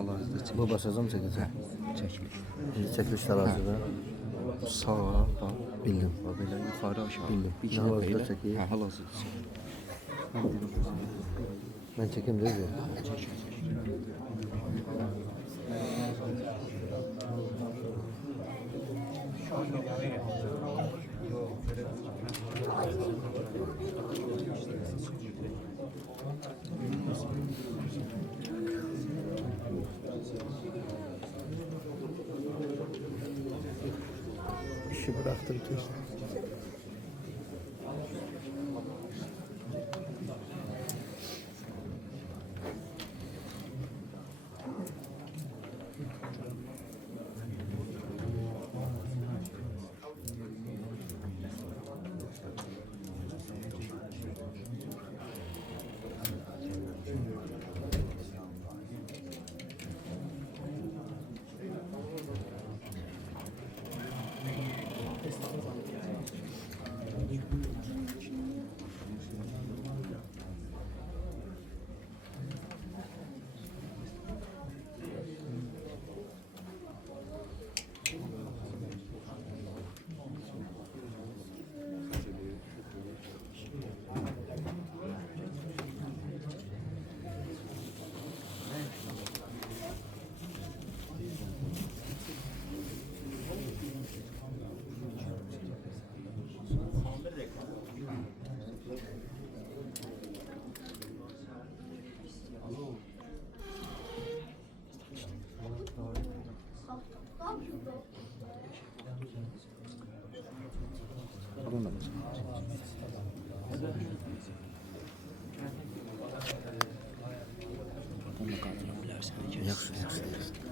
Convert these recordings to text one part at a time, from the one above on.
Allah razı olsun. Bu başacağım çəkəcəm. Çəkmir. Çəkiliş tarazıda. Sağa, bax. Bildim. Bax belə yuxarı aşağı. Bildim. Bir Nə iki dəfə vazda elə. çəkir? Hə, hal-hazırda çəkir. Mən çəkim deyil. İşi bıraktırıp geçtim. Yaxşı, yaxşı.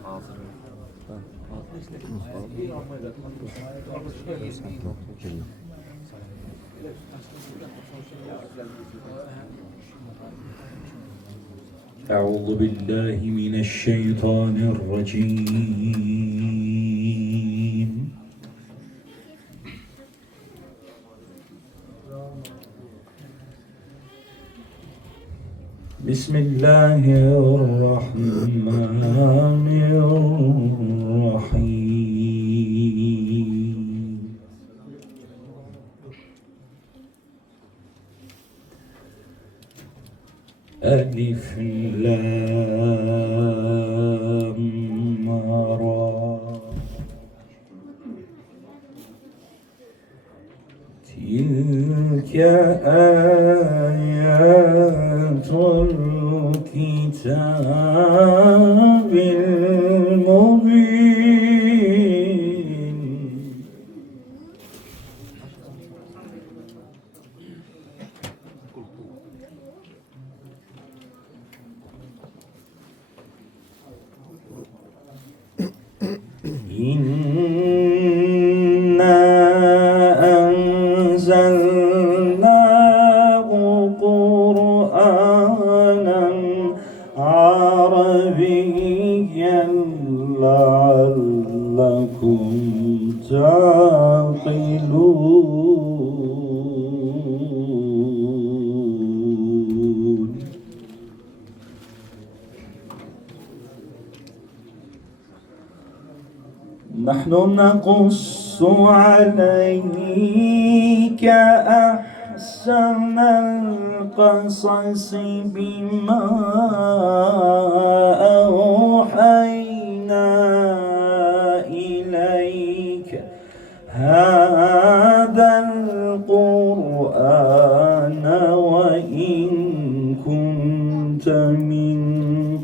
Hazır. Bildim. أعوذ بالله من الشيطان الرجيم بسم الله الرحمن الرحيم ألف لام را تلك آيات الكتاب المبين إنا أنزلناه قرآنا عربيا لعلكم تعقلون نحن نقص عليك أحسن القصص بما أوحينا إليك هذا القرآن وإن كنت من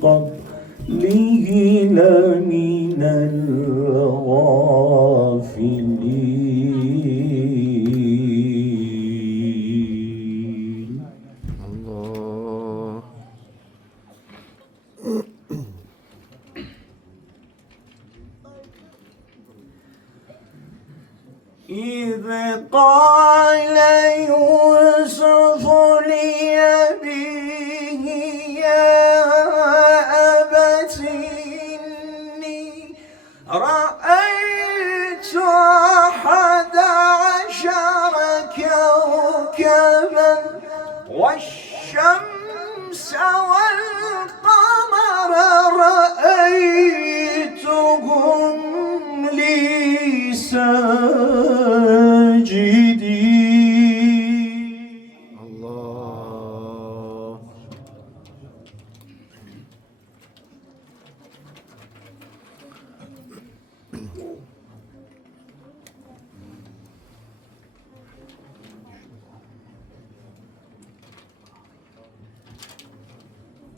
قبله لمن الغافلين Allah. إذ قال يوسف لأبيه يا أبت إني رأيت أحد عشر كوكبا والشمس والقمر رأيت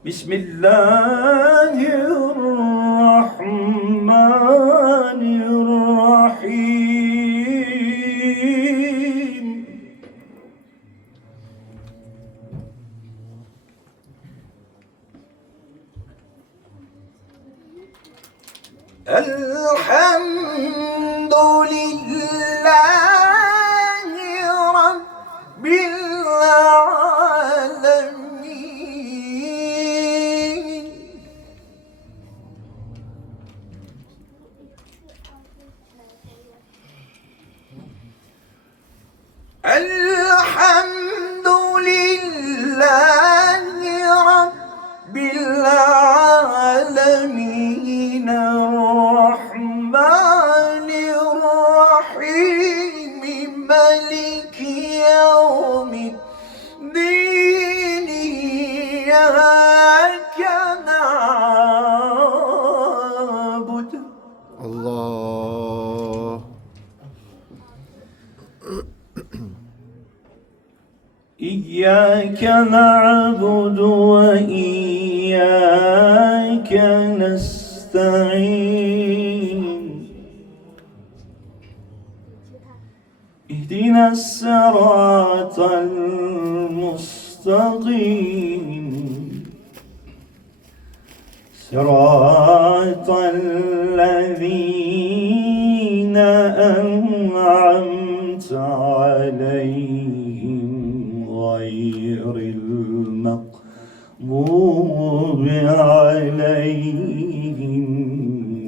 Bismillahirrahmanirrahim. Elhamdülillahi Rabbil alemin. Elhamdülillahi Rabbil alemin. Rahmanirrahim. Maliki yevmiddin. İyyâke na'budu. Allah. İyyâke na'budu ve iyyâke nesta'in. İhdina sıratal mustaqim. Sıratal lezîne en'amte aleyhim gayril mağdubi aleyhim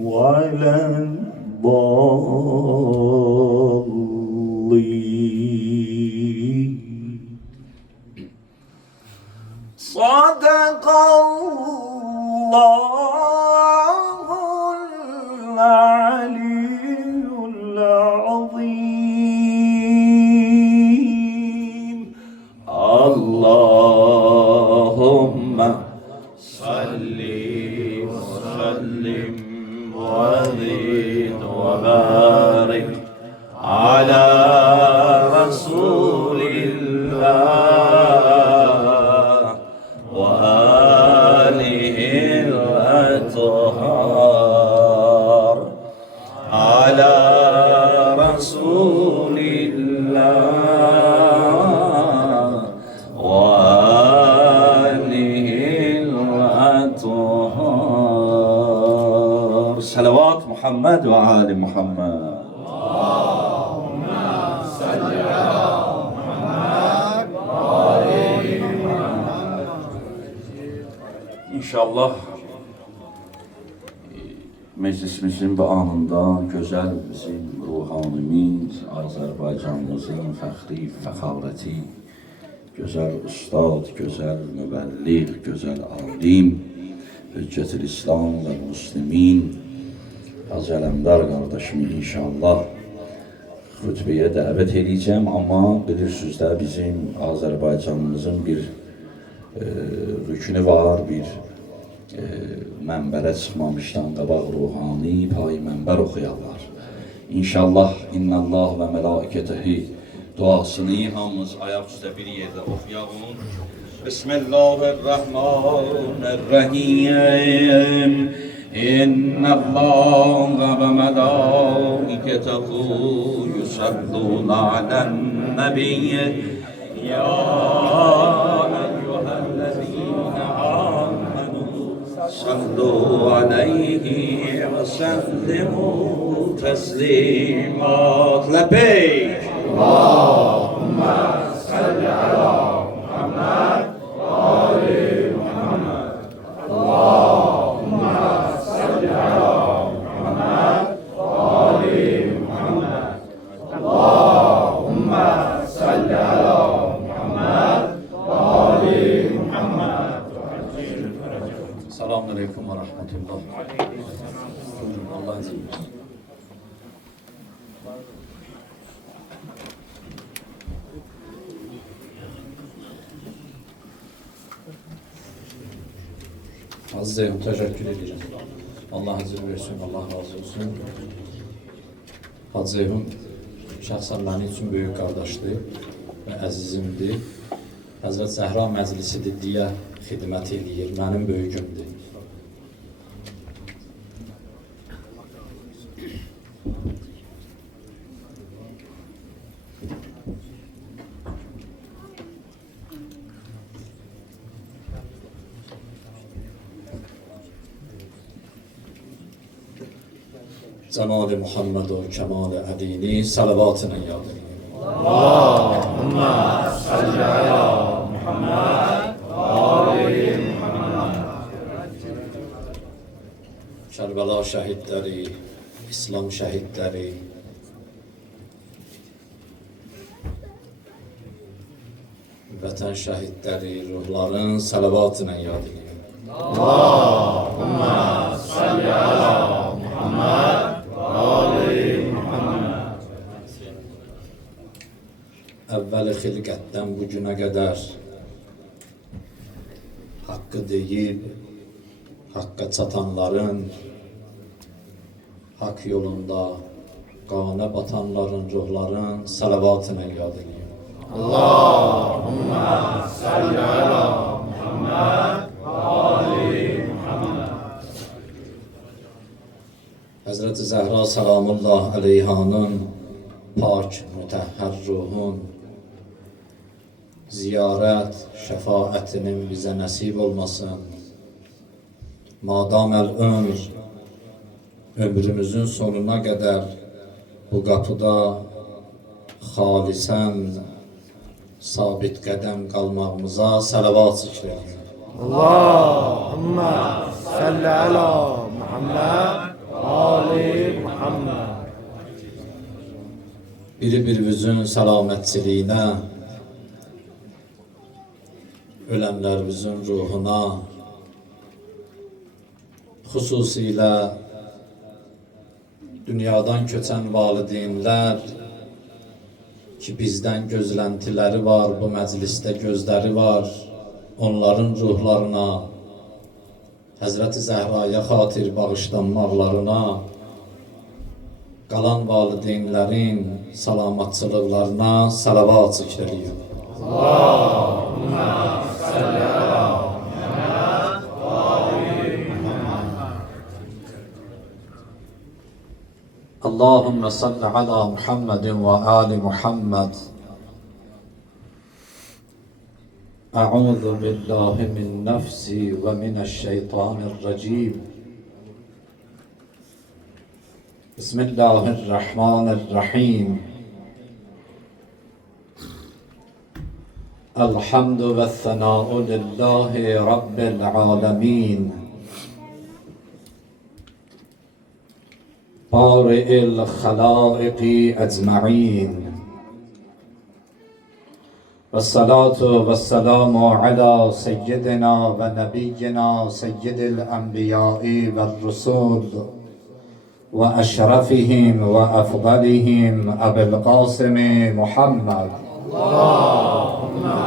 veleddallin. Sadakallahul aliyyul azim. Allahümme salli ve sellim ve zid ve barik ala Resulillah ve alihil ethar ala Resulillah ve alihil ethar. Salavat Muhammed ve ali Muhammed. İnşallah meclisimizin bu anında güzel bizim ruhanimiz, Azerbaycanımızın fəxri, fəxarəti, güzel ustad, güzel mübəlliğ, güzel alim, Hüccetül İslam ve Müslimin, Hacı Ələmdar kardeşimi inşallah xütbəyə dəvət edeceğim, ama bilirsiniz də bizim Azerbaycanımızın bir rükünü var, bir mənbərə çıxmamışdan qabaq ruhani pay mənbər oxuyarlar. İnşallah innallah və mələikətəhi duasını hamımız ayaq üstə bir yerdə oxuyalım. Bismillahirrahmanirrahim. İnnallah və mələikətəhu yusalluna alən nəbiyyə. Ya eyyühəl-ləzîne âmenû sallu aleyhi ve sellimu teslimat. Lebeyk. Allahümme salli ala Muhammed ve ali Muhammed. Allahümme salli ala Muhammed ve ali Muhammed. Allahümme salli ala Muhammed ve ali Muhammed. Selamun aleyküm ve rahmetullah. Allah izin versin. Aziz Zeyhun teşekkür ederim. Allah izin versin, Allah razı olsun. Hacı Zeyhun şəxsən mənim üçün böyük qardaşdır və əzizimdir. Həzrət Zəhra məclisidir deyə xidmət eləyir, mənim böyüyümdür. Cemal-i Muhammed ve Kemal-i Adini salavatına yad edin. Allahümme salli ala Muhammed ve ali Muhammed. Kerbela şehitleri, İslam şehitleri, vətən şəhidləri, ruhların salavatına yad edin. Allahümme salli ala Muhammed ve ali Muhammed. Əvvəli xilqətdən bu günə qədər haqqı deyib, haqqa çatanların, haqq yolunda qana batanların, ruhların salavatına yad edin. Allahümme salli ala Muhammed ve ali Muhammed. Həzrəti Zəhra salamullah aleyhanın pak, mütəhhər ruhun ziyarət, şəfaətinin bizə nəsib olmasın. Madamel ömr, ömrümüzün sonuna qədər bu qapıda xalisən, sabit qədəm qalmağımıza salavat zikr edin. Allahümme salli ala Muhammed ve ali Muhammed. Bir-birimizin səlamətçiliyinə, ölənlərimizin ruhuna, xüsusilə dünyadan köçən valideynlər ki bizdən gözləntiləri var, bu məclisdə gözləri var, onların ruhlarına, Həzrəti Zəhraya xatir bağışlanmaqlarına, qalan valideynlərin salamatçılıqlarına salavat zikr edin. Allahümme salli ala Muhammed ve ali Muhammed. Allahümme salli ala Muhammedin ve ali Muhammed. A'udhu billahi min nefsi ve mineşşeytanirracim. Bismillahirrahmanirrahim. Elhamdü ve thenâ'u lillahi rabbil âlemîn. Bâri'il khalâiqi ecma'in. Vessalatu vesselamu ala seyyidina ve nebiyyina seyyidil enbiyai ve rusul ve eşrefihim ve efdalihim Ebu'l Qasimi Muhammed. Allahümme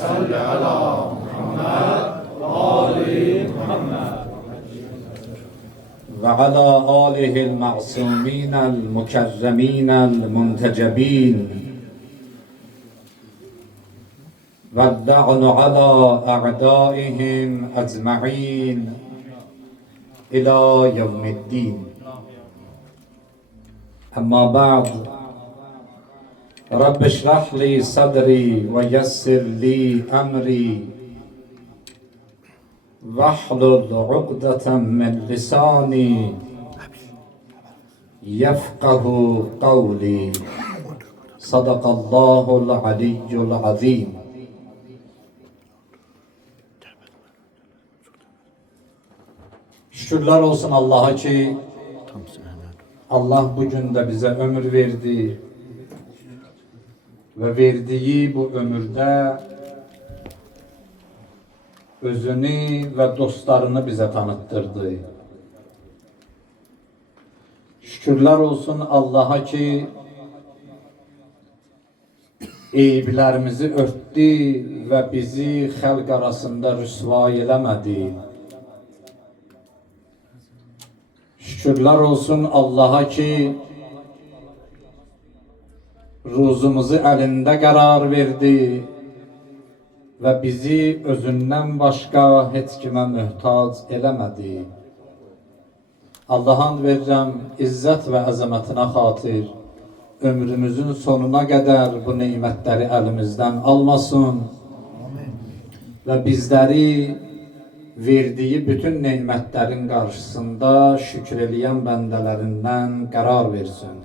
salli ala Muhammed ve ali Muhammed. Ve ala alihi'l ma'sumina'l mukerremina'l muntecebin. واللعن على أعدائهم أجمعين إلى يوم الدين. أما بعد، رب اشرح لي صدري ويسر لي أمري واحلل عقدة من لساني يفقه قولي. صدق الله العلي العظيم. Şükürler olsun Allah'a ki Allah bugün de bize ömür verdi ve verdiği bu ömürde özünü ve dostlarını bize tanıttırdı. Şükürler olsun Allah'a ki eyiblerimizi örttü ve bizi halk arasında rüsva eləmədi. Şükürler olsun Allah'a ki ruzumuzu elinde karar verdi və bizi özündən başqa heç kimə möhtac eləmədi. Allah'a and verirəm, izzət və əzəmətinə xatir, ömrümüzün sonuna qədər bu neymətləri əlimizdən almasın və bizləri verdiyi bütün neymətlərin qarşısında şükür eləyən bəndələrindən qərar versin.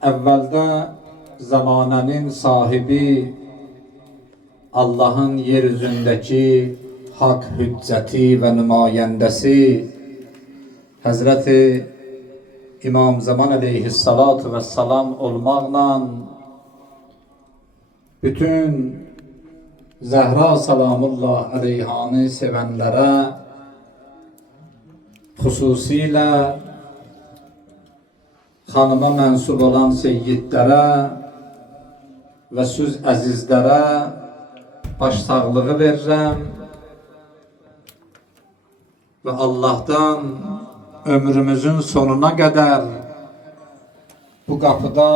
Əvvəldə zamanənin sahibi, Allah'ın yeryüzündəki hak hüccəti və nümayəndəsi Həzrəti İmam Zaman əleyhissalatu vesselam olmaqla bütün Zəhra salamullah əleyhanı sevənlərə, xüsusilə xanıma mənsub olan seyyidlərə və süz əzizlərə baş sağlığı verirəm və Allah'tan ömrümüzün sonuna qədər bu qapıda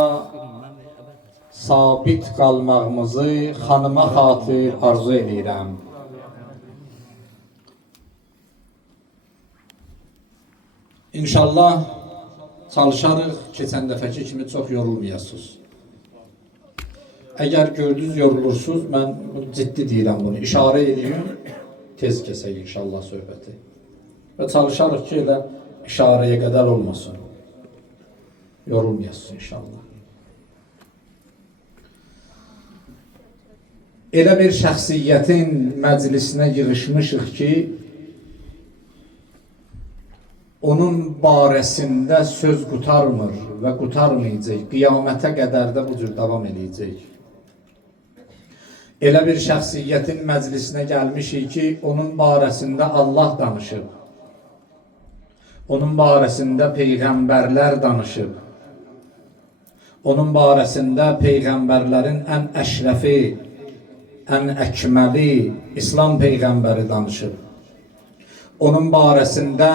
sabit qalmağımızı xanıma xatir arzu edirəm. İnşallah çalışarıq keçən dəfəki kimi çox yorulmayasınız. Əgər gördünüz yorulursunuz, mən ciddi deyirəm bunu, işarə edeyim, tez kesək inşallah söhbəti. Və çalışarıq ki, elə işarəyə qədər olmasın. Yorulmayasın inşallah. Elə bir şəxsiyyətin məclisinə yığışmışıq ki, onun barəsində söz qutarmır və qutarmayacaq. Qiyamətə qədər də bu cür davam edəcək. Elə bir şəxsiyyətin məclisinə gəlmişik ki, onun barəsində Allah danışıb. Onun barəsində peyğəmbərlər danışıb. Onun barəsində peyğəmbərlərin ən əşrəfi, ən əkməli İslam peyğəmbəri danışıb. Onun barəsində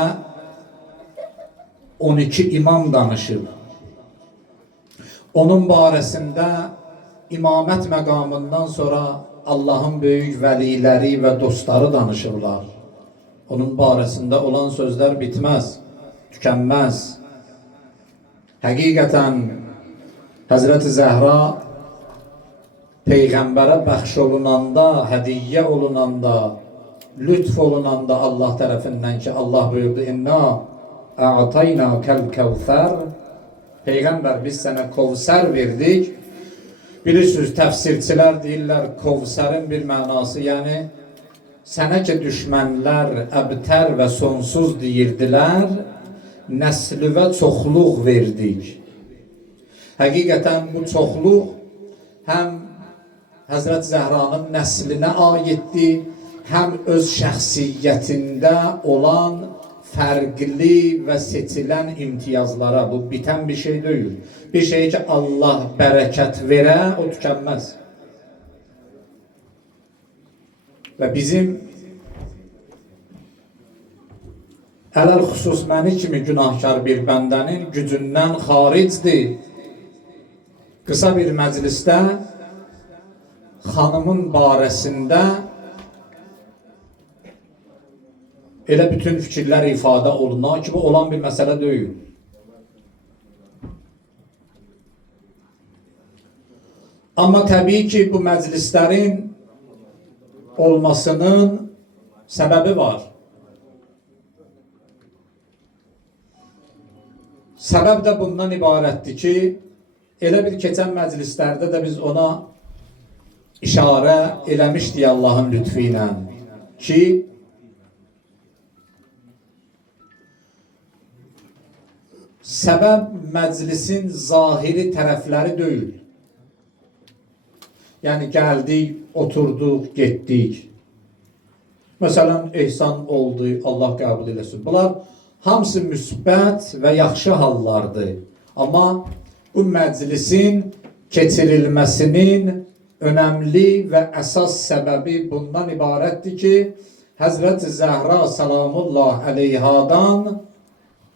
12 imam danışıb. Onun barəsində imamət məqamından sonra Allah'ın böyük vəliləri və dostları danışırlar. Onun barəsində olan sözlər bitməz, tükənməz. Həqiqətən Həzrəti Zəhra Peyğəmbərə bəxş olunanda, hədiyyə olunanda, lütf olunanda Allah tərəfindən ki, Allah buyurdu, İnna a'tayna kəl-kəvsər. Peyğəmbər, biz sənə Kovsər verdik. Bilirsiniz, təfsirçilər deyirlər, Kovsərin bir mənası, yəni sənə ki, düşmənlər əbtər və sonsuz deyirdilər, nəsli və çoxluq verdik. Həqiqətən bu çoxluq həm Həzrət Zəhranın nəslinə aiddir, həm öz şəxsiyyətində olan fərqli və seçilən imtiyazlara. Bu bitən bir şey deyil. Bir şey ki, Allah bərəkət verə, o tükənməz. Və bizim ələl xüsus məni kimi günahkar bir bəndənin gücündən xaricdir. Qısa bir məclisdə xanımın barəsində elə bütün fikirlər ifadə olunan ki, bu olan bir məsələ deyil. Amma təbii ki, bu məclislərin olmasının səbəbi var. Səbəb də bundan ibarətdir ki, elə bir keçən məclislərdə də biz ona işarə eləmişdik Allah'ın lütfü ilə ki, səbəb məclisin zahiri tərəfləri deyil. Yəni gəldik, oturduq, getdik. Məsələn, ehsan oldu, Allah qəbul eləsin. Bunlar hamısı müsbət və yaxşı hallardır. Amma bu məclisin keçirilməsinin önəmli və əsas səbəbi bundan ibarətdir ki, Həzrət Zəhra salamullah əleyhadan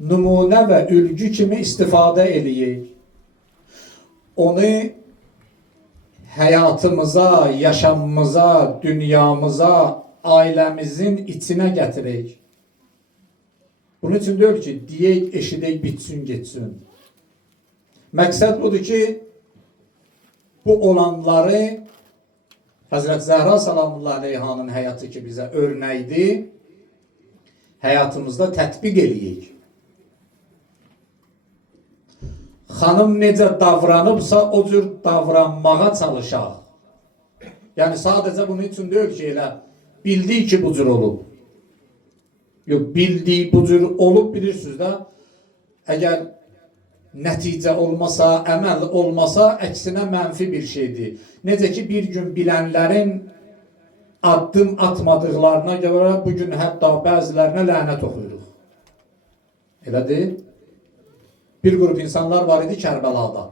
nümunə və ülgü kimi istifadə eləyək. onu hayatımıza, yaşamımıza, dünyamıza, ailemizin içine getirək. Bunun için diyor ki, deyək, eşidək, bitsin, geçsin. Məqsəd budur ki, bu olanları Hazreti Zəhra salamullahi aleyhanın həyatı ki bizə örnəkdir, həyatımızda tətbiq eləyək. Xanım necə davranıbsa o cür davranmağa çalışaq. Yəni sadəcə bunun üçün deyil ki, elə bildiyi ki bu cür olub. Yox, bildiyi bu cür olub, bilirsiniz də, əgər nəticə olmasa, əməl olmasa, əksinə mənfi bir şeydir. Necə ki, bir gün bilənlərin addım atmadıqlarına görə bugün hətta bəzilərinə lənət oxuyuruq. Elədir? Bir qrup insanlar var idi Kərbəlada.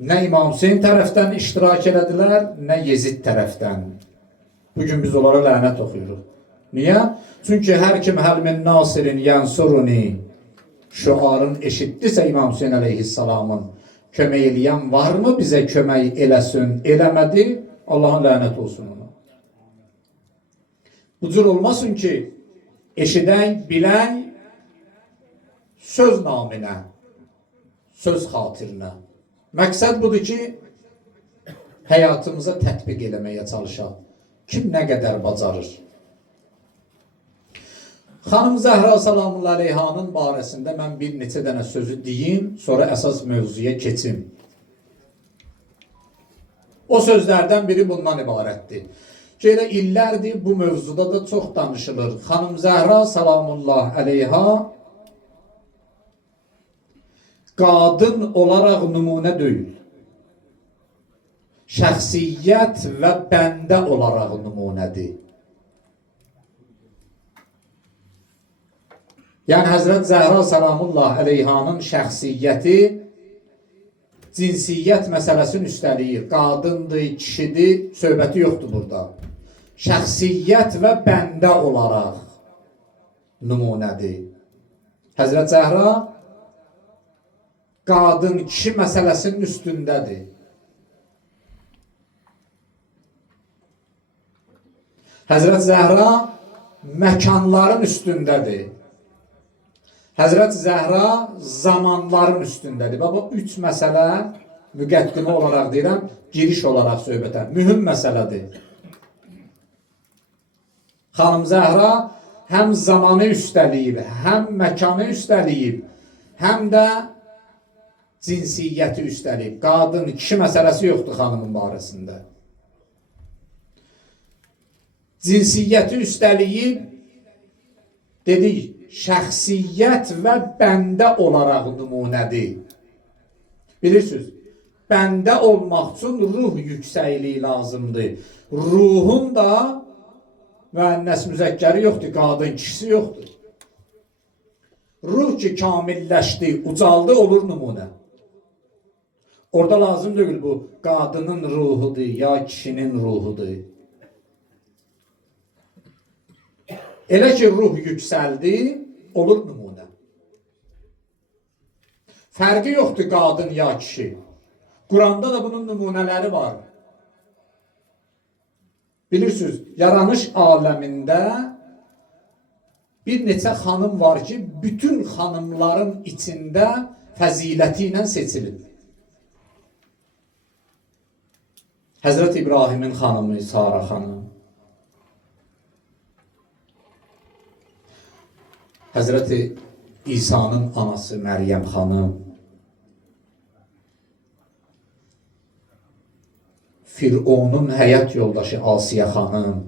Nə İmam Hüseyin tərəfdən iştirak elədilər, nə Yezid tərəfdən. Bugün biz onlara lənət oxuyuruq. Niyə? Çünki hər kim həlmin nasirin yansuruni şuarın eşitdisə İmam Hüseyin əleyhissalamın kömək eləyən varmı bizə kömək eləsin, eləmədi, Allahın lənət olsun ona. Bu cür olmasın ki, eşidən, bilən söz naminə, söz xatirinə. Məqsəd budur ki, həyatımıza tətbiq eləməyə çalışaq. Kim nə qədər bacarır? Xanım Zəhra salamullahi aleyhanın barəsində mən bir neçə dənə sözü deyim, sonra əsas mövzuya keçim. O sözlərdən biri bundan ibarətdir. Ki, elə illərdir bu mövzuda da çox danışılır. Xanım Zəhra salamullahi aleyha qadın olaraq nümunə deyil. Şəxsiyyət və bəndə olaraq nümunədir. Yəni Həzrət Zəhra salamullahi aleyhanın şəxsiyyəti cinsiyyət məsələsini üstəliyir. Qadındır, kişidir, söhbəti yoxdur burada. Şəxsiyyət və bəndə olaraq nümunədir. Həzrət Zəhra qadın, kişi məsələsinin üstündədir. Həzrət Zəhra məkanların üstündədir. Həzrət Zəhra zamanların üstündədir. Baba, 3 məsələ müqəddimə olaraq deyirəm, giriş olaraq söhbətə. Mühüm məsələdir. Xanım Zəhra həm zamanı üstəliyib, həm məkanı üstəliyib, həm də cinsiyyəti üstəliyib. Qadın, kişi məsələsi yoxdur xanımın barəsində. Cinsiyyəti üstəliyib, dedik, şəxsiyyət və bəndə olaraq nümunədir. Bilirsiniz, bəndə olmaq üçün ruh yüksəkliyi lazımdır. Ruhun da müənnəs müzəkkəri yoxdur, qadın kişisi yoxdur. Ruh ki kamilləşdi, ucaldı, olur nümunə. Orada lazım deyil bu qadının ruhudur ya kişinin ruhudur. Elə ki ruh yüksəldi, olur nümunə. Fərqi yoxdur qadın ya kişi. Quranda da bunun nümunələri var. Bilirsiniz, yaranış aləmində bir neçə xanım var ki, bütün xanımların içində fəziləti ilə seçilir. Həzrət İbrahimin xanımı Sara xanım, Həzrəti İsa'nın anası Məryəm xanım, Fironun həyat yoldaşı Asiyə xanım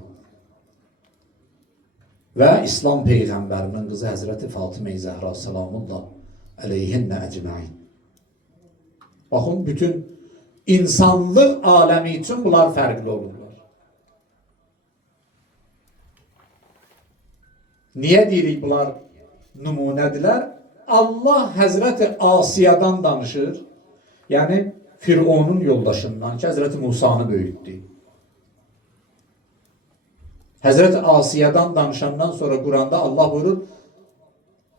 və İslam Peyğəmbərinin qızı Həzrəti Fatimə-i Zəhra salamullah əleyhinnə əcməin. Baxın, bütün insanlıq aləmi üçün bunlar fərqli olurlar. Niyə deyirik bunlar nümunədirlər? Allah Həzrəti Asiyədən danışır. Yəni Fironun yoldaşından ki, Həzrəti Musanı böyütdü. Həzrəti Asiyədən danışandan sonra Quranda Allah buyurur: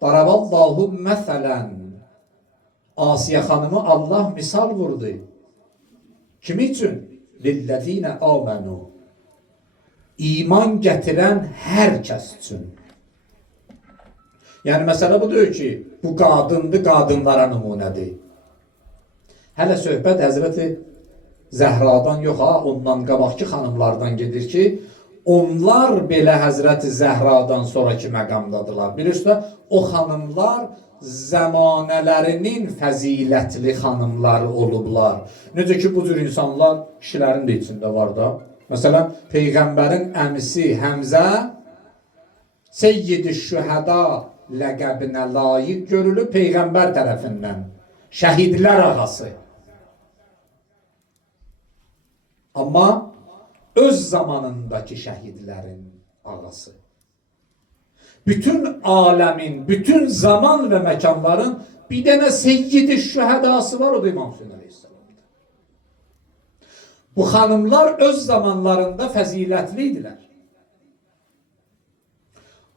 Daraballahu məsələn Asiye xanımı Allah misal vurdu. Kimi üçün? Lillezine amenu. İman getiren herkes için. Yani mesela bu diyor ki, bu kadındı, kadınlara numunedir. Hələ söhbət Həzrəti Zəhradan yox ha, ondan qabaqki xanımlardan gedir ki, onlar belə Həzrəti Zəhradan sonraki məqamdadılar. Bilirsiniz, o xanımlar zəmanələrinin fəzilətli xanımları olublar. Necə ki, bu cür insanlar kişilərin də içində var da. Məsələn, Peyğəmbərin əmisi Həmzə Seyyid-i Şühəda ləqəbinə layiq görülüb Peyğəmbər tərəfindən. Şəhidlər ağası. Amma öz zamanındakı şəhidlərin ağası. Bütün aləmin, bütün zaman və məkanların bir dənə Seyyid-i Şühədası var, o da İmam Hüseyin Aleyhisselam'da. Bu xanımlar öz zamanlarında fəzilətli idilər.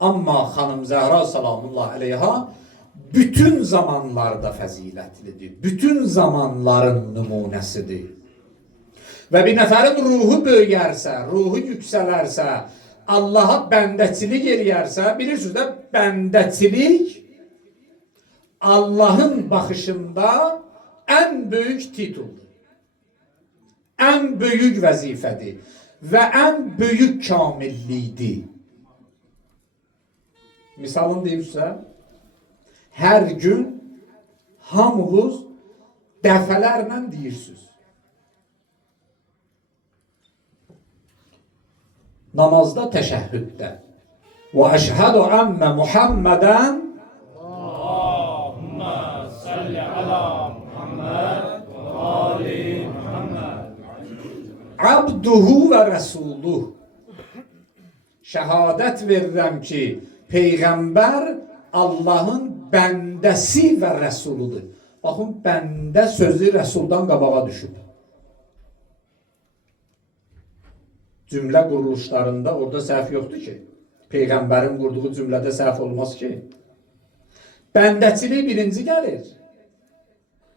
Amma xanım Zəhra salamullah aleyha bütün zamanlarda fəzilətlidir. Bütün zamanların nümunəsidir. Və bir nəfərin ruhu böyüyərsə, ruhu yüksələrsə, Allaha bəndəçilik eləyərsə, bilirsiniz də, bəndəçilik Allahın baxışında ən böyük tituldur. Ən böyük vəzifədir və ən böyük kamillikdir. Misalını deyirsə, hər gün hamınız dəfələrlə deyirsiniz. Namazda təşəhhüddə. Və əşhədu ənnə Muhammədən Allahümme salli ala Muhammed ve ali Muhammed. abduhu və rəsuluh. Şəhadət verirəm ki, Peyğəmbər Allahın bəndəsi və rəsuludur. Baxın, bəndə sözü rəsuldan qabağa düşüb. Cümlə quruluşlarında orada səhv yoxdur ki. Peyğəmbərin qurduğu cümlədə səhv olmaz ki. Bəndəçilik birinci gəlir.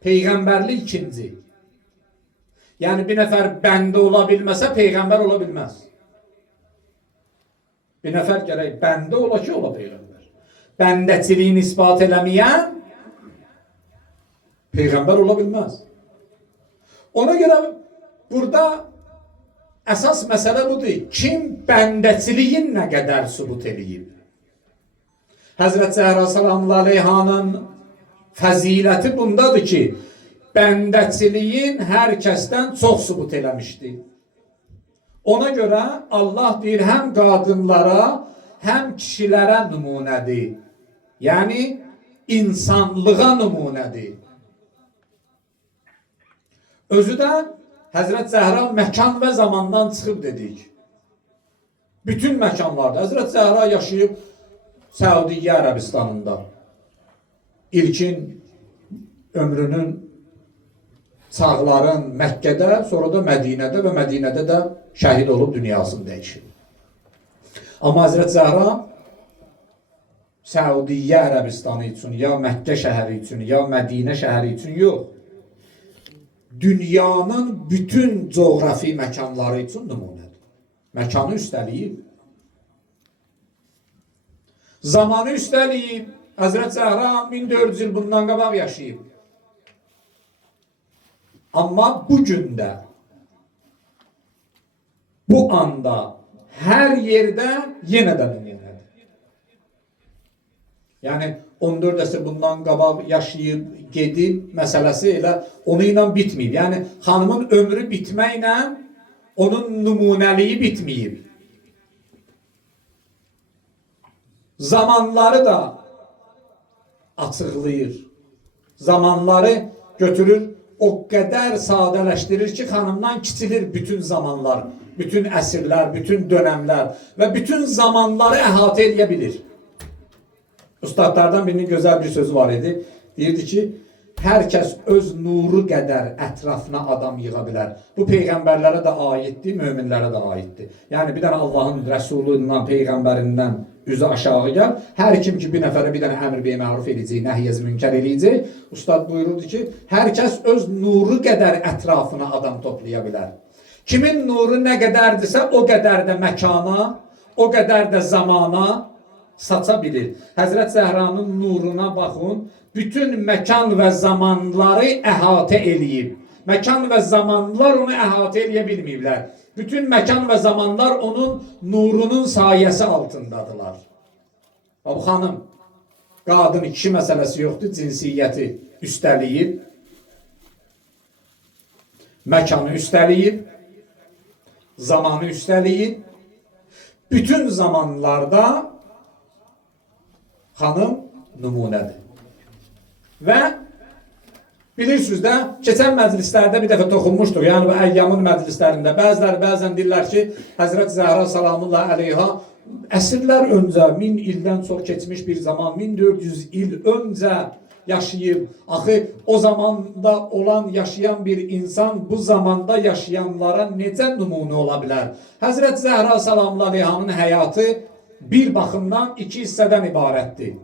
Peyğəmbərlik ikinci. Yəni bir nəfər bəndə ola bilməsə, Peyğəmbər ola bilməz. Bir nəfər gərək bəndə ola ki, ola Peyğəmbər. Bəndəçiliyin ispat eləməyən Peyğəmbər ola bilməz. Ona görə burada əsas məsələ budur. Kim bəndəçiliyin nə qədər sübut eləyib? Həzrət Zəhra salamullah aleyhanın fəziləti bundadır ki, bəndəçiliyin hər kəsdən çox sübut eləmişdir. Ona görə Allah deyir, həm qadınlara, həm kişilərə nümunədir. Yəni, insanlığa nümunədir. Özü də Həzrət Zəhra məkan və zamandan çıxıb dedik. Bütün məkanlarda. Həzrət Zəhra yaşayıb Səudiyyə Ərəbistanında. İlkin ömrünün çağların Məkkədə, sonra da Mədinədə və Mədinədə də şəhid olub dünyasını dəyişib. Amma Həzrət Zəhra Səudiyyə Ərəbistanı üçün, ya Məkkə şəhəri üçün, ya Mədinə şəhəri üçün yox. Dünyanın bütün coğrafi məkanları üçün nümunədir. Məkanı üstəliyib. Zamanı üstəliyib. Həzrət Zəhra 1400 il bundan qabaq yaşayıb. Amma bu gündə, bu anda, hər yerdə yenə də nümunədir. Yəni, 14 əsr bundan qabaq yaşayıb, gedib məsələsi elə onu ilə bitməyib. Yəni, xanımın ömrü bitməklə onun nümunəliyi bitməyib. Zamanları da açıqlayır. Zamanları götürür, o qədər sadələşdirir ki, xanımdan kiçilir bütün zamanlar, bütün əsrlər, bütün dönəmlər və bütün zamanları əhatə edə bilir. Ustadlardan birinin gözəl bir sözü var idi. Deyirdi ki, hər kəs öz nuru qədər ətrafına adam yığa bilər. Bu peyğəmbərlərə də aiddir, möminlərə də aiddir. Yəni bir dənə Allahın rəsulundan, peyğəmbərindən üzü aşağı gəl. Hər kim ki bir nəfərə bir dənə əmr biməruf edəcək, nəhy münkər edəcək. Ustad buyururdu ki, hər kəs öz nuru qədər ətrafına adam toplaya bilər. Kimin nuru nə qədərdirsə, o qədər də məkana, o qədər də zamana saça bilir. Həzrət Zəhranın nuruna baxın, bütün məkan və zamanları əhatə eləyib. Məkan və zamanlar onu əhatə eləyə bilməyiblər. Bütün məkan və zamanlar onun nurunun sayəsi altındadılar. Bu xanım, qadın kişi məsələsi yoxdur, cinsiyyəti üstəliyib, məkanı üstəliyib, zamanı üstəliyib. Bütün zamanlarda xanım nümunədir. Və bilirsiniz də, keçən məclislərdə bir dəfə toxunmuşduq. Yəni bu əyyamın məclislərində bəziləri bəzən deyirlər ki, Həzrət Zəhra salamullah əleyha əsrlər öncə, 1000 ildən çox keçmiş bir zaman, 1400 il öncə yaşayıb. Axı o zamanda olan, yaşayan bir insan bu zamanda yaşayanlara necə nümunə ola bilər? Həzrət Zəhra salamullah əleyhanın həyatı bir baxımdan iki hissədən ibarətdir.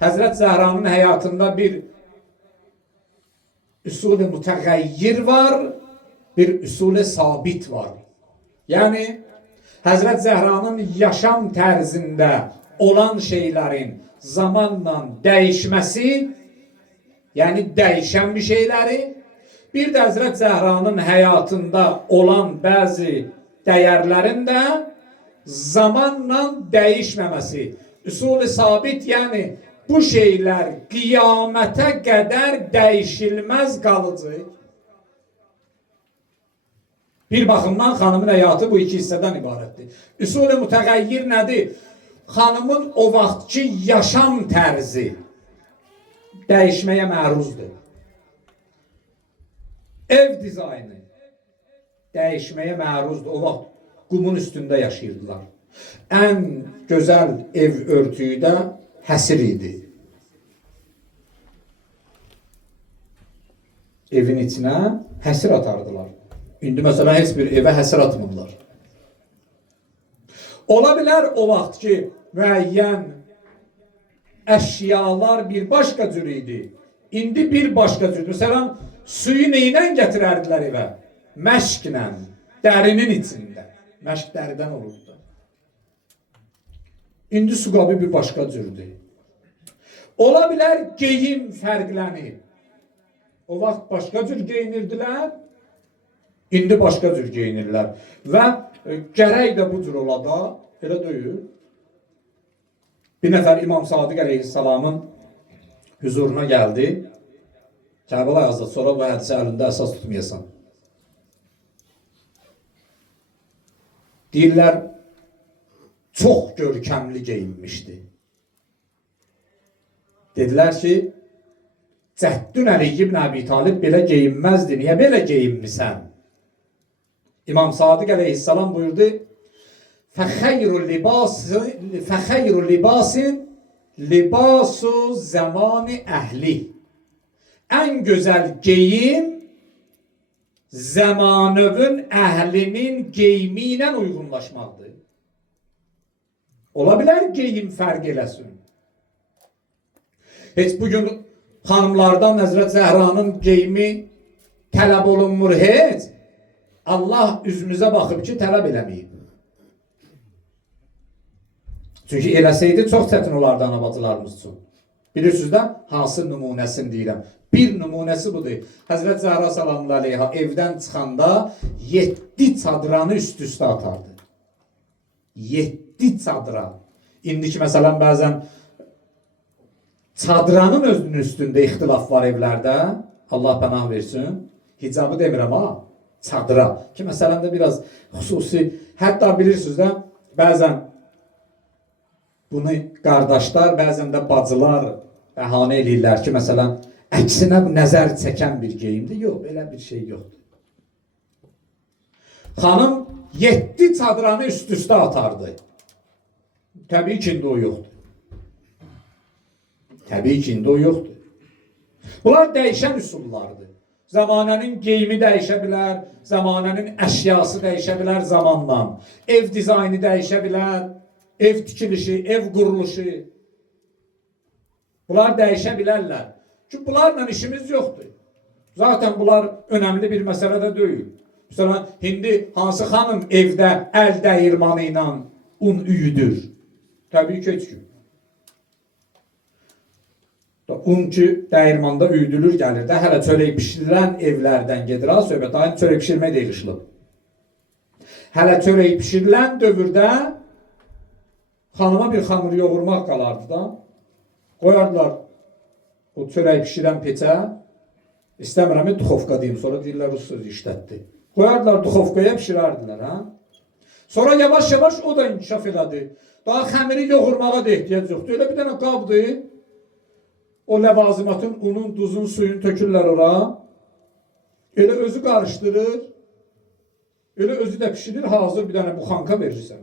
Həzrət Zəhranın həyatında bir üsul-i mütəğəyyir var, bir üsul-i sabit var. Yəni, Həzrət Zəhranın yaşam tərzində olan şeylərin zamanla dəyişməsi, yəni dəyişən bir şeyləri, bir də Həzrət Zəhranın həyatında olan bəzi dəyərlərin də zamanla dəyişməməsi. Üsul-i sabit, yəni bu şeylər qiyamətə qədər dəyişilməz qalıcı. Bir baxımdan xanımın həyatı bu iki hissədən ibarətdir. Üsul-i mütəğəyyir nədir? Xanımın o vaxtki yaşam tərzi dəyişməyə məruzdur. Ev dizaynı dəyişməyə məruzdur. O vaxt qumun üstündə yaşayırdılar. Ən gözəl ev örtüyü də həsir idi. Evin içinə həsir atardılar. İndi məsələn heç bir evə həsir atmırlar. Ola bilər o vaxt ki, müəyyən əşyalar bir başqa cür idi. İndi bir başqa cür. Məsələn, suyu neynən gətirərdilər evə? Məşqlə, dərinin içində. Məşq dəridən olurdu. İndi su qabı bir başqa cürdür. Ola bilər geyim fərqlənir. O vaxt başqa cür geyinirdilər, indi başqa cür geyinirlər. Və gərək də bu cür ola da, elə deyil. Bir nəfər İmam Sadiq əleyhissalamın huzuruna gəldi. Kəbələ yazdı, sonra bu hədisi əlində əsas tutmayasan. Deyirlər, çox görkəmli geyinmişdi. Dedilər ki, Cəddün Əli ibn Əbi Talib belə geyinməzdi. Niyə belə geyinmisən? İmam Sadiq əleyhissalam buyurdu, Fəxeyru libasin libasu zamani əhli. Ən gözəl geyim zamanövün əhlinin geyimi ilə uyğunlaşmaqdır. Ola bilər geyim fərq eləsin. Heç bugün xanımlardan Həzrət Zəhranın geyimi tələb olunmur heç. Allah üzümüzə baxıb ki, tələb eləməyib. Çünki eləsəydi çox çətin olardı anabacılarımız üçün. Bilirsiniz də, hansı nümunəsini deyirəm. Bir nümunəsi budur. Həzrət Zəhra salamullah əleyha evdən çıxanda 7 çadranı üst-üstə atardı. 7 çadıra. İndiki məsələn bəzən çadranın özünün üstündə ixtilaf var evlərdə. Allah pənah versin. Hicabı demirəm ha. Çadıra. Ki məsələn də biraz xüsusi. Hətta bilirsiniz də bəzən bunu qardaşlar, bəzən də bacılar bəhanə eləyirlər ki, məsələn, əksinə nəzər çəkən bir geyimdir. Yox, belə bir şey yoxdur. Xanım 7 çadranı üst-üstə atardı. Təbii ki, indi o yoxdur. Təbii ki, indi o yoxdur. Bunlar dəyişən üsullardır. Zamanənin geyimi dəyişə bilər, zamanənin əşyası dəyişə bilər zamanla. Ev dizaynı dəyişə bilər, ev tikilişi, ev quruluşu. Bunlar dəyişə bilərlər. Çünki bunlarla işimiz yoxdur. Zaten bunlar önemli bir məsələ də deyil. Mesela hindi hansı xanım evdə əl dəyirmanı ilə un üyüdür? Təbii ki, heç kim. Un ki, dəyirmanda üyüdülür gəlir də, hələ çörək pişirilən evlərdən gedir ha, söhbət. Aynı çörək pişirmək deyilişilib. Hələ çörək pişirilən dövrdə xanıma bir xamur yoğurmaq qalardı da, qoyardılar o çörək pişirən peçə, istəmirəm, duxovka deyim, sonra deyirlər Rus sözü işlətdi. Qoyardılar duxovkaya pişirərdilər ha. Sonra yavaş yavaş o da inkişaf elədi. Daha xəmiri yoğurmağa da ehtiyac yoxdur. Öyle bir dənə qabdır. O ləvazimatın, unun, duzun, suyun tökürlər ora. Öyle özü qarışdırır. Öyle özü də pişirir, hazır bir dənə buxanka verirsən.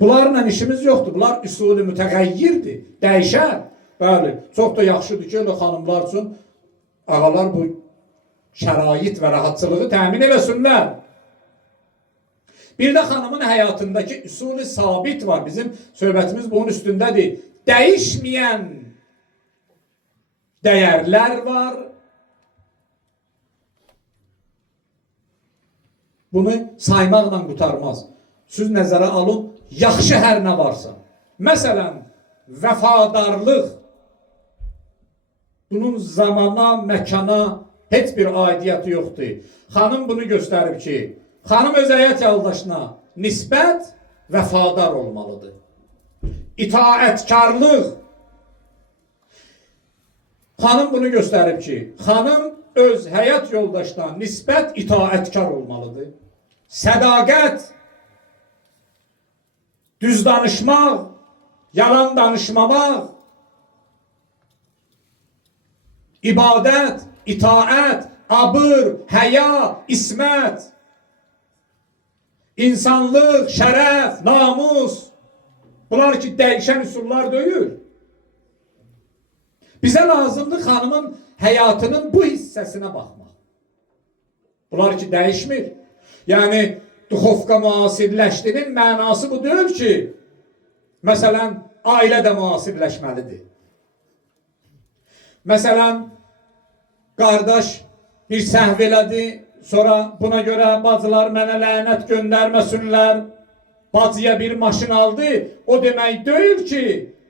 Bunlarla işimiz yoxdur. Bunlar üsulü mütəğəyyirdir. Dəyişər. Bəli, çox da yaxşıdır ki, öyle xanımlar üçün ağalar bu şərait və rahatçılığı təmin eləsinlər. Bir də xanımın həyatındakı üsulü sabit var. Bizim söhbətimiz bunun üstündədir. Dəyişməyən dəyərlər var. Bunu saymaqla qutarmaz. Siz nəzərə alın, yaxşı hər nə varsa. Məsələn, vəfadarlıq. Bunun zamana, məkana heç bir aidiyyatı yoxdur. Xanım bunu göstərib ki, xanım öz həyat yoldaşına nisbət vəfadar olmalıdır. İtaətkarlıq. Xanım bunu göstərib ki, xanım öz həyat yoldaşına nisbət itaətkar olmalıdır. Sədaqət, düz danışmaq, yalan danışmamaq, ibadət, itaət, abır, həya, ismət, insanlıq, şərəf, namus. Bunlar ki, dəyişən üsullar deyil. Bizə lazımdır xanımın həyatının bu hissəsinə baxmaq. Bunlar ki, dəyişmir. Yəni, duxovka müasirləşdinin mənası bu deyil ki, məsələn, ailə də müasirləşməlidir. Məsələn, qardaş bir səhv elədi, sonra buna görə bacılar mənə lənət göndərməsinlər, bacıya bir maşın aldı, o demək deyil ki,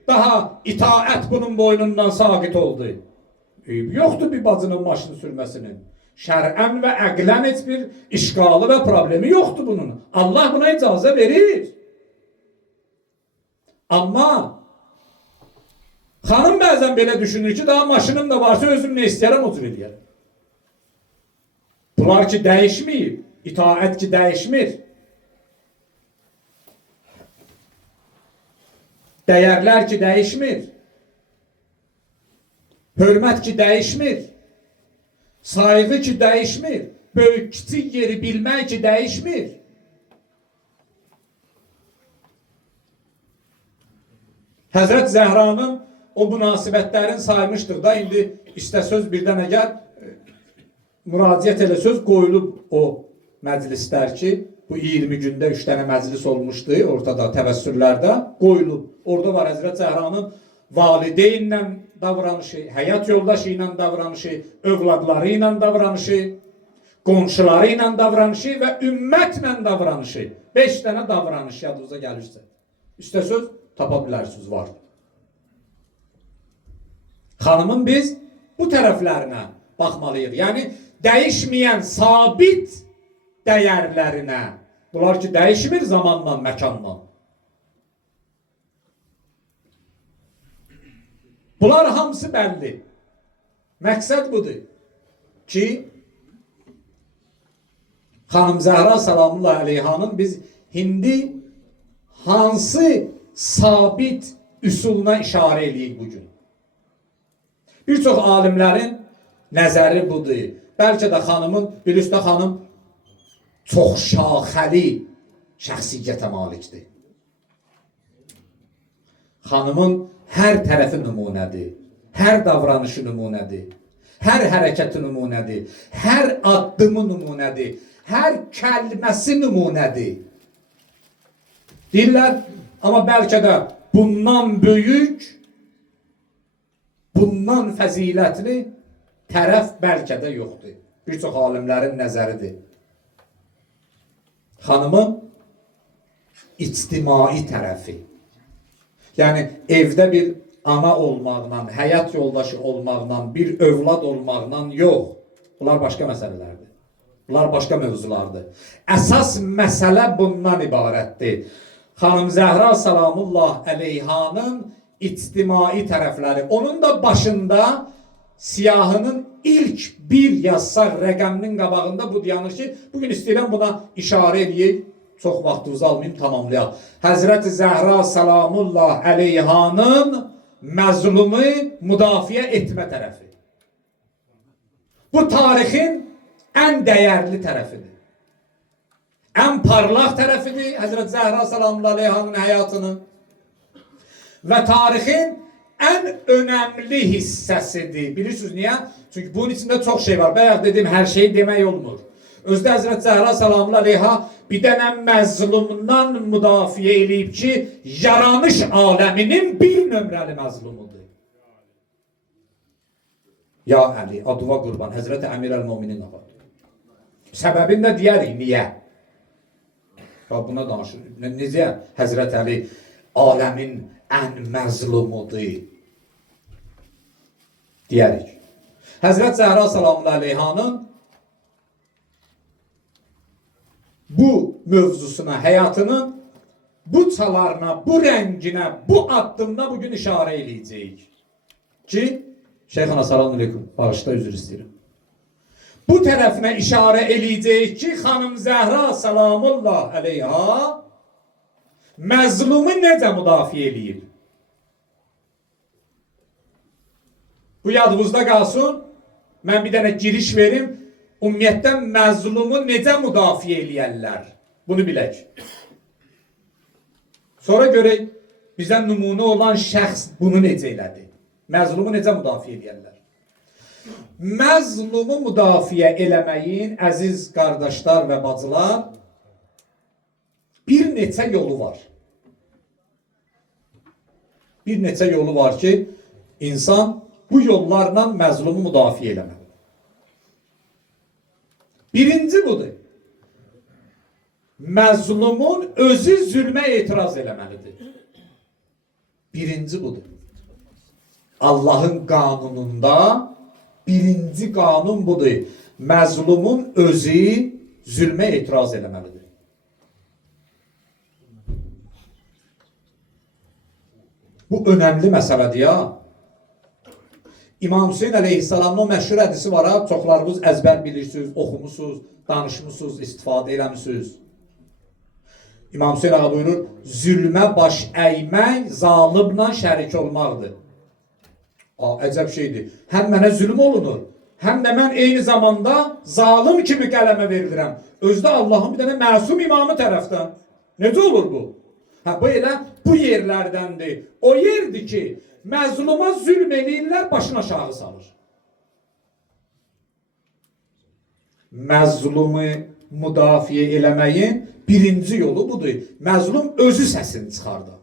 daha itaət bunun boynundan saqit oldu. Yoxdur bir bacının maşını sürməsinin. Şər'ən və əqlən heç bir işqalı və problemi yoxdur bunun. Allah buna icazə verir. Amma xanım bəzən belə düşünür ki, daha maşınım da varsa özüm nə istəyərəm, o cür eləyərəm. Bunlar ki, dəyişməyib. İtaət ki, dəyişmir. Dəyərlər ki, dəyişmir. Hörmət ki, dəyişmir. Sayğı ki, dəyişmir. Böyük kiçik yeri bilmək ki, dəyişmir. Həzrət Zəhranın o münasibətlərin saymışdır da, indi istə söz birdən əgər müraciət elə söz qoyulub o məclislər ki, bu 20 gündə 3 dənə məclis olmuşdu ortada təvəssürlərdə qoyulub. Orada var Həzrət Zəhranın valideynlə davranışı, həyat yoldaşı ilə davranışı, övladları ilə davranışı, qonşuları ilə davranışı və ümmətlə davranışı. 5 dənə davranış yadınıza gəlirsə. Üstə söz tapa bilərsiniz, var. Xanımın biz bu tərəflərinə baxmalıyıq. Yəni, dəyişməyən sabit dəyərlərinə. Bunlar ki, dəyişmir zamanla, məkanla. Bunlar hamısı bəlli. Məqsəd budur ki, Xanım Zəhra salamullah əleyhanın biz indi hansı sabit üsuluna işarə eləyik bugün. Bir çox alimlərin nəzəri budur. Bəlkə də xanımın, bir üstə xanım çox şaxəli şəxsiyyətə malikdir. Xanımın hər tərəfi nümunədir. Hər davranışı nümunədir. Hər hərəkəti nümunədir. Hər addımı nümunədir. Hər kəlməsi nümunədir. Deyirlər, amma bəlkə də bundan böyük, bundan fəzilətli tərəf bəlkə də yoxdur. Bir çox alimlərin nəzəridir. Xanımın ictimai tərəfi. Yəni, evdə bir ana olmaqla, həyat yoldaşı olmaqla, bir övlad olmaqla yox. Bunlar başqa məsələlərdir. Bunlar başqa mövzulardır. Əsas məsələ bundan ibarətdir. Xanım Zəhra salamullah əleyhanın ictimai tərəfləri. Onun da başında siyahının ilk bir yazsaq rəqəminin qabağında bu dayanır ki, bugün istəyirəm buna işarə edeyim, çox vaxtınızı almayayım, tamamlayaq. Həzrət-i Zəhra salamullah əleyhanın məzlumu müdafiə etmə tərəfi. Bu tarixin ən dəyərli tərəfidir. Ən parlaq tərəfidir Həzrət Zəhra salamullah əleyhanın həyatının. Və tarixin ən önəmli hissəsidir. Bilirsiniz niyə? Çünki bunun içində çox şey var. Bayaq dedim, hər şeyi demək olmur. Özdə Həzrət Zəhra salamullah əleyha bir dənə məzlumdan müdafiə eləyib ki, yaranış aləminin bir nömrəli məzlumudur. Ya Əli, adıva qurban, Həzrət Əmir əl-Müminin adı. Səbəbini də deyərik, niyə? Ya buna danışır. Necə Həzrət Əli aləmin ən məzlumudur deyərik. Həzrət Zəhra salamullah əleyhanın bu mövzusuna, həyatının bu çalarına, bu rənginə, bu addımına bugün işarə eləyəcəyik. Ki, Şeyxana salamun aleyküm, bağışda üzr istəyirəm. Bu tərəfinə işarə eləyəcəyik ki, xanım Zəhra salamullah əleyha məzlumu necə müdafiə eləyib? Bu yadınızda qalsın, mən bir dənə giriş verim, ümumiyyətlə məzlumu necə müdafiə eləyərlər? Bunu bilək. Sonra görək, bizə nümunə olan şəxs bunu necə elədi? Məzlumu necə müdafiə eləyərlər? Məzlumu müdafiə eləməyin, əziz qardaşlar və bacılar, bir neçə yolu var. Bir neçə yolu var ki, insan bu yollarla məzlumu müdafiə eləməli. Birinci budur. Məzlumun özü zülmə etiraz eləməlidir. Birinci budur. Allahın qanununda birinci qanun budur. Məzlumun özü zülmə etiraz eləməlidir. Bu önəmli məsələdir ya. İmam Hüseyin əleyhissalamın o məşhur hədisi var ha, çoxlarınız əzbər bilirsiniz, oxumusunuz, danışmışsınız, istifadə eləmişsiniz. İmam Hüseyin ağa buyurur, zülmə baş əymək zalimlə şərik olmaqdır. Əcəb şeydir. Həm mənə zülm olunur, həm də mən eyni zamanda zalim kimi qələmə verilirəm. Özdə Allahın bir dənə məsum imamı tərəfdən. Necə olur bu? Bu elə bu yerlərdəndir. O yerdir ki, məzluma zülm eləyirlər, başını aşağı salır. Məzlumu müdafiə eləməyin birinci yolu budur. Məzlum özü səsini çıxardı.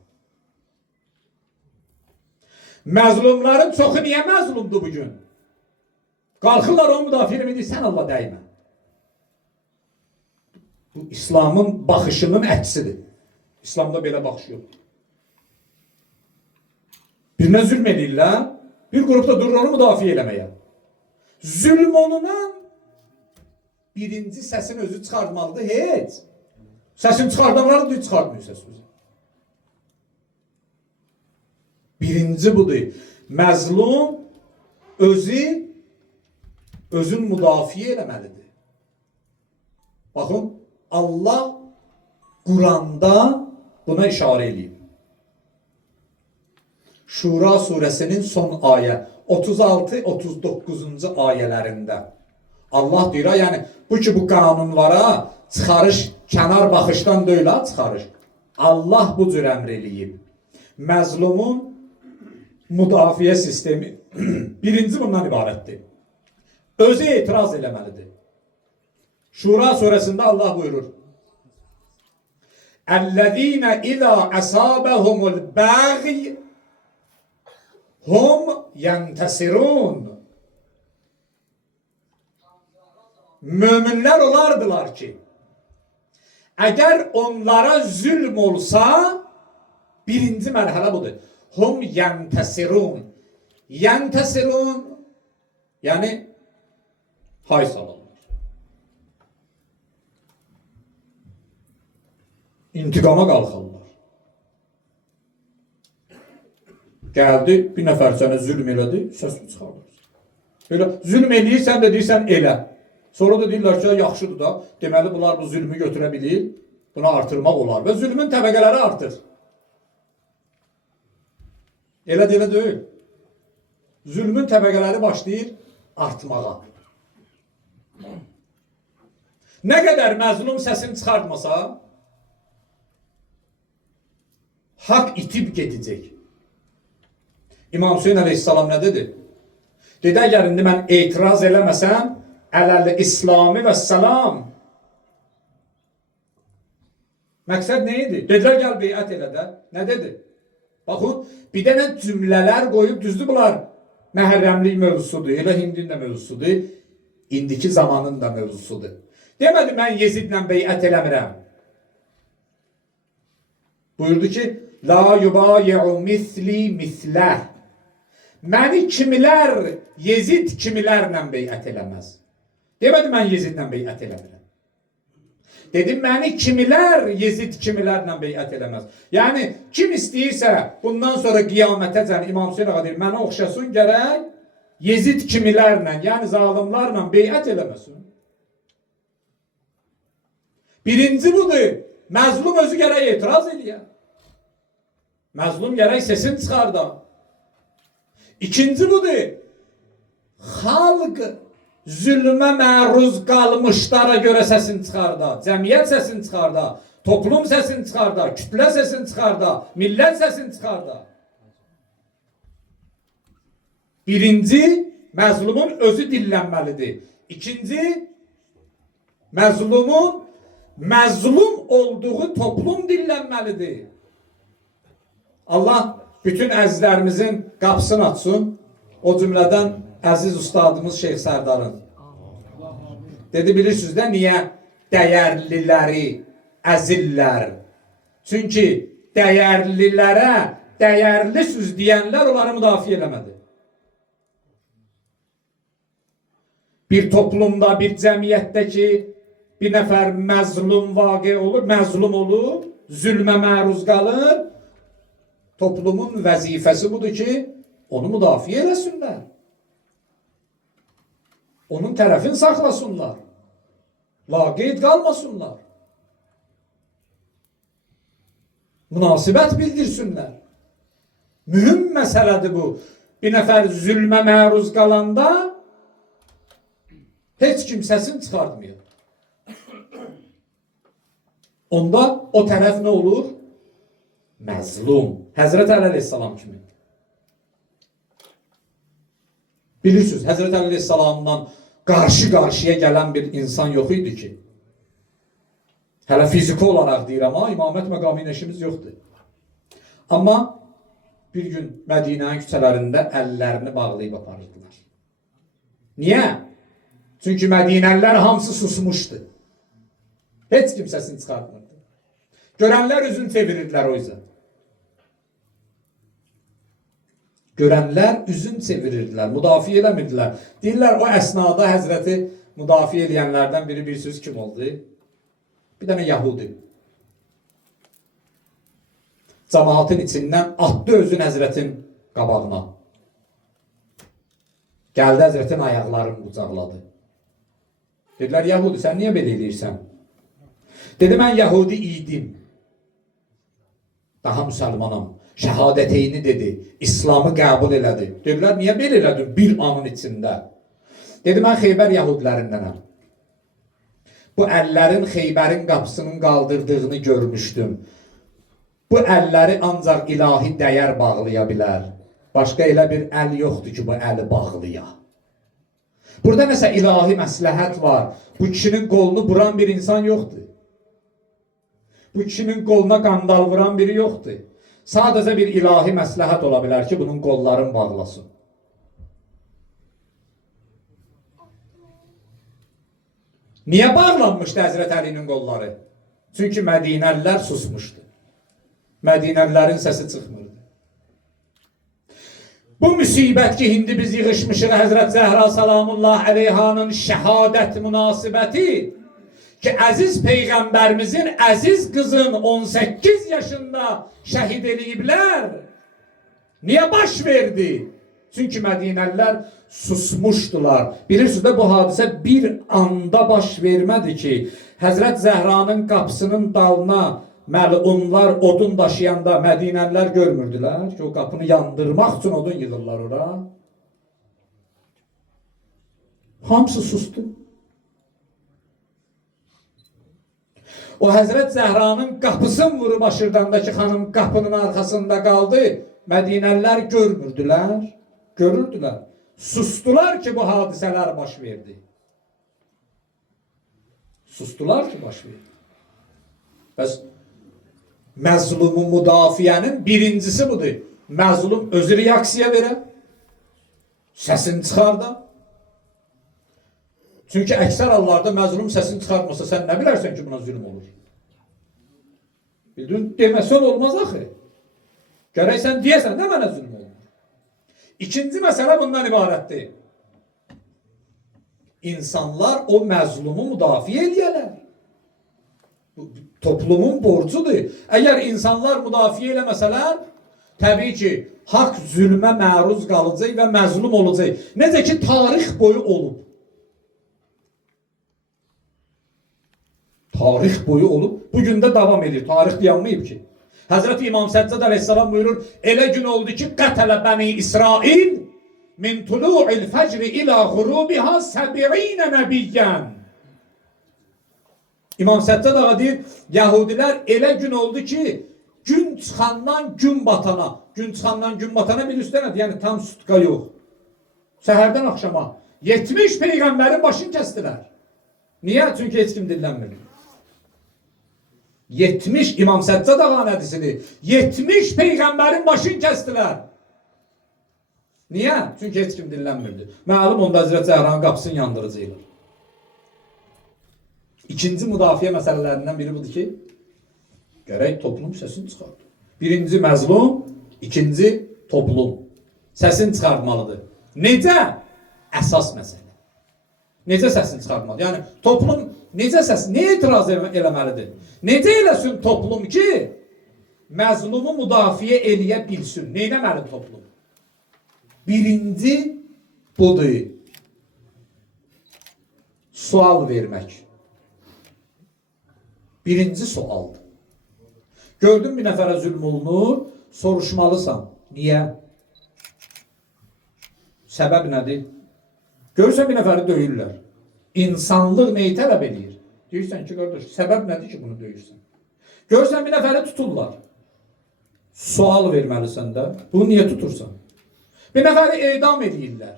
Məzlumların çoxu niyə məzlumdur bugün? Qalxırlar onu müdafiə eləmək deyir, sən Allah dəymə. Bu İslamın baxışının əksidir. İslamda belə baxış yoxdur. Birine zülm edirlər, bir qrupda durur onu müdafiə eləməyə. Zülm olunan birinci səsin özü çıxartmalıdır, heç. Səsin çıxardanları da çıxartmıyor səsi. Birinci budur. Məzlum özün müdafiə eləməlidir. Baxın, Allah Quranda buna işarə edib. Şura suresinin son ayə 36-39. ayələrində Allah deyir, yəni bu ki bu qanunlara çıxarış, kənar baxışdan deyil, çıxarış. Allah bu cür əmr eləyib. Məzlumun müdafiə sistemi birinci bundan ibarətdir. Özü etiraz eləməlidir. Şura surəsində Allah buyurur. Əllezîne izâ asâbehumul bâgî hum yentesirûn. Möminlər olardılar ki, əgər onlara zülm olsa, birinci mərhələ budur. Hum yentesirûn. Yentesirûn, yəni hay salırlar. İntiqama qalxırlar. Gəldi, bir nəfər sənə zülm elədi, səsini çıxardır. Belə zülm eləyirsən də deyirsən elə. Sonra da deyirlər ki, yaxşıdır da, deməli bunlar bu zülmü götürə bilir, buna artırmaq olar və zülmün təbəqələri artır. Elə də elə deyil. Zülmün təbəqələri başlayır artmağa. Nə qədər məzlum səsini çıxartmasa, hak itib gedəcək. İmam Hüseyin əleyhissalam nə dedi? Dedi, əgər indi mən etiraz eləməsəm, ələl-İslami və səlam. Məqsəd nə idi? Dedilər, gəl beyət elə də. Nə dedi? Baxın, bir dənə cümlələr qoyub, düzdür bunlar məhərrəmlik mövzusudur, elə hindin də mövzusudur, indiki zamanın da mövzusudur. Demədi, mən Yezidlə beyət eləmirəm. Buyurdu ki, la yubayi'u misli misləh. Məni kimilər, Yezid kimilərlə beyət eləməz. Demədi, mən Yezidlə beyət eləmirəm. Dedim, məni kimilər, Yezid kimilərlə beyət eləməz. Yəni, kim istəyirsə, bundan sonra qiyamətəcən İmam Hüseyin ağa deyir, mənə oxşasın gərək, Yezid kimilərlə, yəni zalimlarla beyət eləməsin. Birinci budur, məzlum özü gərək etiraz eləyər. Məzlum gərək sesini çıxarda. İkinci budur, xalq zülmə məruz qalmışlara görə səsini çıxarda, cəmiyyət səsini çıxarda, toplum səsini çıxarda, kütlə səsini çıxarda, millət səsini çıxarda. Birinci, məzlumun özü dillənməlidir. İkinci, məzlumun məzlum olduğu toplum dillənməlidir. Allah bütün əzizlərimizin qapısını açsın. O cümlədən əziz ustadımız Şeyx Sərdarın. Dedi, bilirsiniz də niyə dəyərliləri əzillər? Çünki dəyərlilərə dəyərlisiniz deyənlər onları müdafiə eləmədi. Bir toplumda, bir cəmiyyətdə ki, bir nəfər məzlum vaqe olur, məzlum olur, zülmə məruz qalır, toplumun vəzifəsi budur ki, onu müdafiə eləsinlər. Onun tərəfini saxlasınlar. Laqeyd qalmasınlar. Münasibət bildirsinlər. Mühüm məsələdir bu. Bir nəfər zülmə məruz qalanda heç kim səsini çıxartmıyor. Onda o tərəf nə olur? Məzlum. Həzrət Əli əleyhissalam kimi. Bilirsiniz, Həzrət Əli əleyhissalamdan qarşı-qarşıya gələn bir insan yox idi ki. Hələ fiziki olaraq deyirəm, amma imamət məqamı ilə işimiz yoxdur. Amma bir gün Mədinənin küçələrində əllərini bağlayıb aparırdılar. Niyə? Çünki Mədinəlilər hamısı susmuşdu. Heç kim səsini çıxartmırdı. Görənlər üzünü çevirirdilər o yüzden. Görənlər üzün çevirirdilər, müdafiə eləmirdilər. Deyirlər, o əsnada Həzrəti müdafiə edənlərdən biri bir söz kim oldu? Bir dənə Yahudi. Cəmaatın içindən atdı özün Həzrətin qabağına. Gəldi Həzrətin ayaqlarını qucaqladı. Dedilər, Yahudi, sən niyə belə eləyirsən? Dedi, mən Yahudi idim. Daha müsəlmanam. Şəhadəteyni dedi. İslamı qəbul elədi. Dedilər, niyə belə elədin bir anın içində? Dedi, mən Xeybər Yahudilərindənəm. Bu əllərin Xeybərin qapısının qaldırdığını görmüşdüm. Bu əlləri ancaq ilahi dəyər bağlaya bilər. Başqa elə bir əl yoxdur ki, bu əli bağlıya. Burada nəsə ilahi məsləhət var. Bu kişinin qolunu vuran bir insan yoxdur. Bu kişinin qoluna qandal vuran biri yoxdur. Sadəcə bir ilahi məsləhət ola bilər ki, bunun qollarını bağlasın. Niyə bağlanmışdı Həzrət Əlinin qolları? Çünki Mədinəlilər susmuşdu. Mədinəlilərin səsi çıxmırdı. Bu müsibət ki, indi biz yığışmışıq Həzrət Zəhra salamullah əleyhanın şəhadət münasibəti ki, əziz Peyğəmbərimizin əziz qızın 18 yaşında şəhid eləyiblər. Niyə baş verdi? Çünki Mədinəlilər susmuşdular. Bilirsiniz də bu hadisə bir anda baş vermədi ki, Həzrət Zəhranın qapısının dalına məlunlar odun daşıyanda Mədinəlilər görmürdülər ki, o qapını yandırmaq üçün odun yığırlar ora. Hamısı sustu. O Həzrət Zəhranın qapısını vurub aşırdandakı xanım qapının arxasında qaldı. Mədinəlilər görmürdülər, görürdülər. Sustular ki, bu hadisələr baş verdi. Sustular ki, baş verdi. Bəs məzlumu müdafiənin birincisi budur. Məzlum özü reaksiya verə, səsini çıxarda. Çünki əksər hallarda məzlum səsini çıxartmasa, sən nə bilərsən ki, buna zülm olur? Bildin, deməsən olmaz axı. Gərək sən deyəsən də mənə zülm olur. İkinci məsələ bundan ibarətdir. İnsanlar o məzlumu müdafiə edəyələr. Toplumun borcudur. Əgər insanlar müdafiə eləməsələr, təbii ki, haqq zülmə məruz qalacaq və məzlum olacaq. Necə ki, tarix boyu olub. Tarix boyu olub, bugün də davam edir. Tarix dayanmayıb ki. Həzrət İmam Səccad əleyhissalam buyurur, elə gün oldu ki, qətələ bəni İsrail min tulu'il fəcri ilə xurubiha 70 nəbiyyən. İmam Səccad ağa deyir, Yahudilər elə gün oldu ki, gün çıxandan gün batana, gün çıxandan gün batana bir üstənədir, yəni tam sutka yox. Səhərdən axşama 70 Peyğəmbərin başını kəstilər. Niyə? Çünki heç kim dinlənmir. 70 İmam Səccad ağanın hədisidir. 70 Peyğəmbərin başını kəstilər. Niyə? Çünki heç kim dinlənmirdi. Məlum onda Həzrət Zəhranın qapısını yandırıcıylar. İkinci müdafiə məsələlərindən biri budur ki, gərək toplum səsini çıxardır. Birinci məzlum, ikinci toplum səsini çıxartmalıdır. Necə? Əsas məsələ. Necə səsini çıxartmalıdır? Yəni toplum necə səs, nə etiraz eləməlidir? Necə eləsin toplum ki, məzlumu müdafiə eləyə bilsin? Neynəməli toplum? Birinci budur. Sual vermək. Birinci sualdır. Gördün bir nəfərə zülm olunur, soruşmalısan. Niyə? Səbəb nədir? Görürsən bir nəfəri döyürlər. İnsanlıq neyi tələb edir? Deyirsən ki, qardaş, səbəb nədir ki, bunu döyürsən? Görürsən bir nəfəri tuturlar. Sual verməlisən də, bunu niyə tutursan? Bir nəfəri edam edirlər.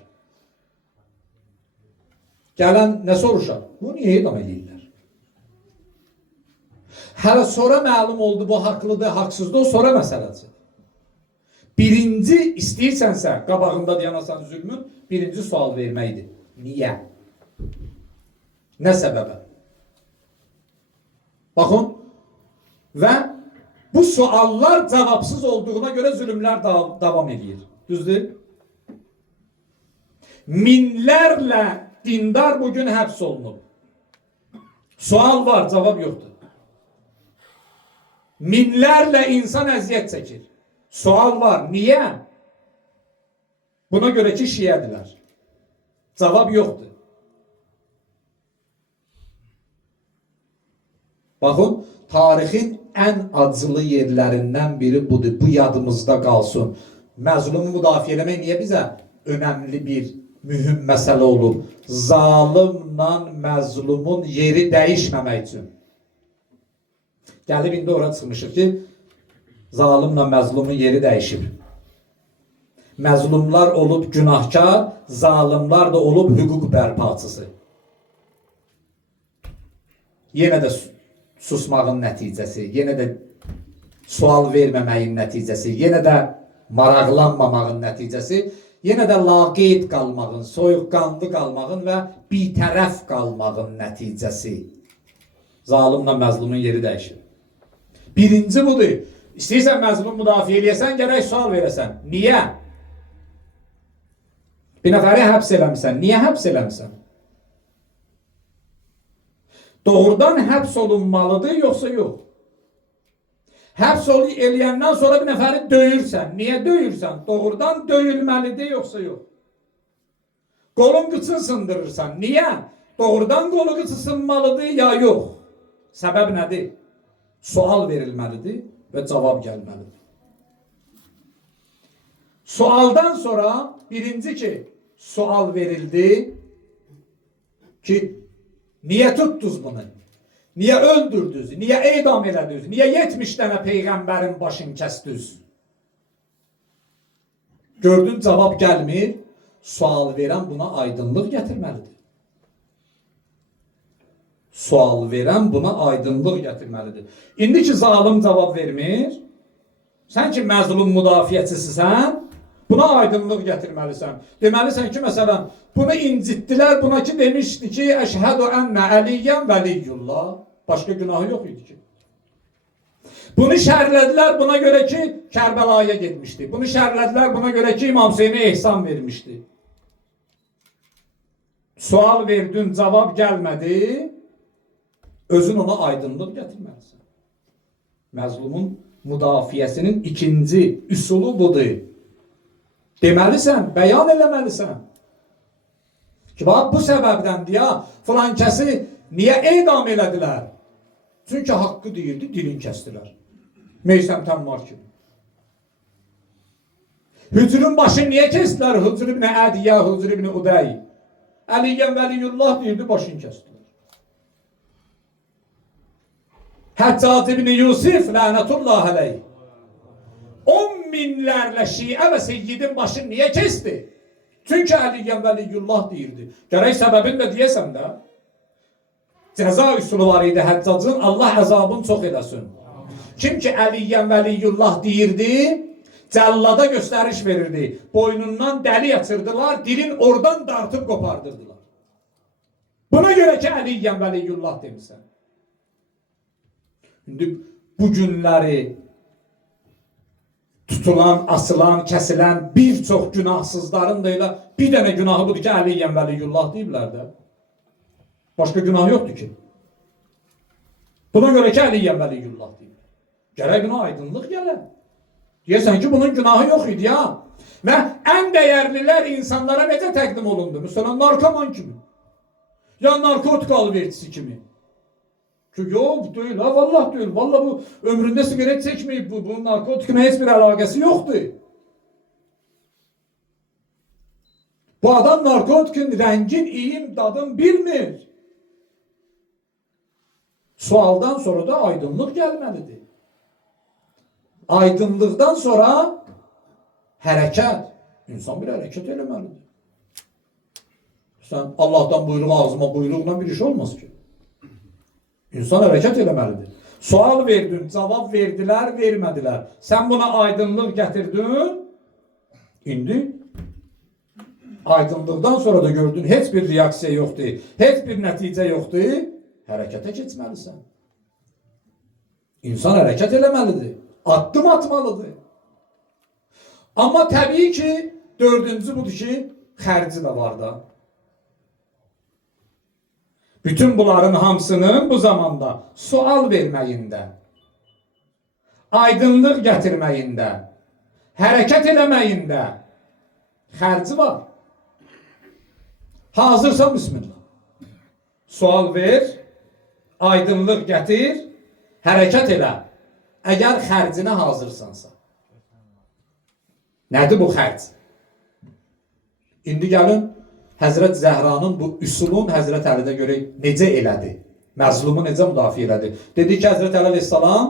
Gələn nə soruşar? Bunu niyə edam edirlər? Hələ sonra məlum oldu, bu haqlıdır, haqsızdır, o sonra məsələdir. Birinci istəyirsənsə, qabağında dayanasan zülmün, birinci sual verməkdir. Niyə? Nə səbəbə? Baxın, və bu suallar cavabsız olduğuna görə zülmlər davam edir. Düzdür? Minlərlə dindar bugün həbs olunub. Sual var, cavab yoxdur. Minlərlə insan əziyyət çəkir. Sual var, niyə? Buna görə ki, şiədirlər. Cavab yoxdur. Baxın, tarixin ən acılı yerlərindən biri budur. Bu yadımızda qalsın. Məzlumu müdafiə eləmək niyə bizə önəmli bir, mühüm məsələ olub? Zalimlə məzlumun yeri dəyişməmək üçün. Gəlib indi ora çıxmışıq ki, zalimlə məzlumun yeri dəyişib. Məzlumlar olub günahkar, zalimlar da olub hüquq bərpaçısı. Yenə də susmağın nəticəsi, yenə də sual verməməyin nəticəsi, yenə də maraqlanmamağın nəticəsi, yenə də laqeyd qalmağın, soyuqqanlı qalmağın və bitərəf qalmağın nəticəsi. Zalimlə məzlumun yeri dəyişir. Birinci budur. İstəyirsən məzlum müdafiə eləyəsən, gərək sual verəsən. Niyə? Bir nəfəri həbs eləmişsən. Niyə həbs eləmişsən? Doğrudan həbs olunmalıdır, yoxsa yox? Həbs eləyəndən sonra bir nəfəri döyürsən. Niyə döyürsən? Doğrudan döyülməlidir, yoxsa yox? Qolun qıçını sındırırsan. Niyə? Doğrudan qolu qıçı sınmalıdır, ya yox? Səbəb nədir? Sual verilməlidir və cavab gəlməlidir. Sualdan sonra birinci ki, sual verildi ki, niyə tutdunuz bunu? Niyə öldürdünüz? Niyə edam elədiniz? Niyə 70 dənə peyğəmbərin başını kəsdiniz? Gördün, cavab gəlmir. Sual verən buna aydınlıq gətirməlidir. Sual verən buna aydınlıq gətirməlidir. İndi ki, zalim cavab vermir, sən ki, məzlum müdafiəçisisən, buna aydınlıq gətirməlisən. Deməlisən ki, məsələn, bunu incitdilər, buna ki demişdi ki, əşhədu ənnə əliyyən vəliyyullah. Başqa günahı yox idi ki. Bunu şərlədilər buna görə ki, Kərbəlaya getmişdi. Bunu şərlədilər buna görə ki, İmam Hüseynə ehsan vermişdi. Sual verdin, cavab gəlmədi, özün ona aydınlıq gətirməlisən. Məzlumun müdafiəsinin ikinci üsulu budur. Deməlisən, bəyan eləməlisən. Ki, bax, bu səbəbdəndir ya, filan kəsi niyə edam elədilər? Çünki haqqı deyirdi, dilin kəstilər. Meysəm Təmmar kimi. Hücrün başını niyə kəstilər? Hücr ibn Ədiyyə, Hücr ibn Udəy. Əliyyən vəliyullah deyirdi, başını kəstilər. Həccac ibn Yusif, lənətullah əleyh. 10 minlərlə şiə və seyyidin başını niyə kesti? Çünki Əliyyən vəliyullah deyirdi. Gərək səbəbini də deyəsən də. Cəza üsulu var idi Həccacın, Allah əzabını çox eləsin. Kim ki Əliyyən vəliyullah deyirdi, cəllada göstəriş verirdi. Boynundan dəli yatırdılar, dilin oradan dartıb qopardırdılar. Buna görə ki Əliyyən vəliyullah demişsən. İndi bu günləri tutulan, asılan, kəsilən bir çox günahsızların da elə bir dənə günahı budur ki, Əliyyən vəliyullah deyiblər də. Başqa günah yoxdur ki. Buna görə ki, Əliyyən vəliyullah deyib. Gərək buna aydınlıq gələr. Deyəsən ki, bunun günahı yox idi ya. Və ən dəyərlilər insanlara necə təqdim olundu? Məsələn, narkoman kimi. Ya narkotik alverçisi kimi. Ki, yox, deyil, ha, vallah deyil. Vallah bu ömründə sigaret çəkməyib, bunun narkotiklə heç bir əlaqəsi yoxdur. Bu adam narkotikin rəngin, iyim, dadın bilmir. Sualdan sonra da aydınlıq gəlməlidir. Aydınlıqdan sonra hərəkət. İnsan bir hərəkət eləməlidir. Sən Allahdan buyruq ağzıma buyruqla bir iş olmaz ki. İnsan hərəkət eləməlidir. Sual verdin, cavab verdilər, vermədilər. Sən buna aydınlıq gətirdin. İndi aydınlıqdan sonra da gördün, heç bir reaksiya yoxdur, heç bir nəticə yoxdur. Hərəkətə keçməlisən. İnsan hərəkət eləməlidir. Addım atmalıdır. Amma təbii ki, dördüncü budur ki, xərci də var da. Bütün bunların hamısının bu zamanda sual verməyində, aydınlıq gətirməyində, hərəkət eləməyində xərci var. Hazırsan, bismillah. Sual ver, aydınlıq gətir, hərəkət elə. Əgər xərcinə hazırsansa. Nədir bu xərc? İndi gəlin, Həzrət Zəhranın bu üsulun Həzrət Əlidə görə necə elədi? Məzlumu necə müdafiə elədi? Dedi ki, Həzrət Əli əleyhissalam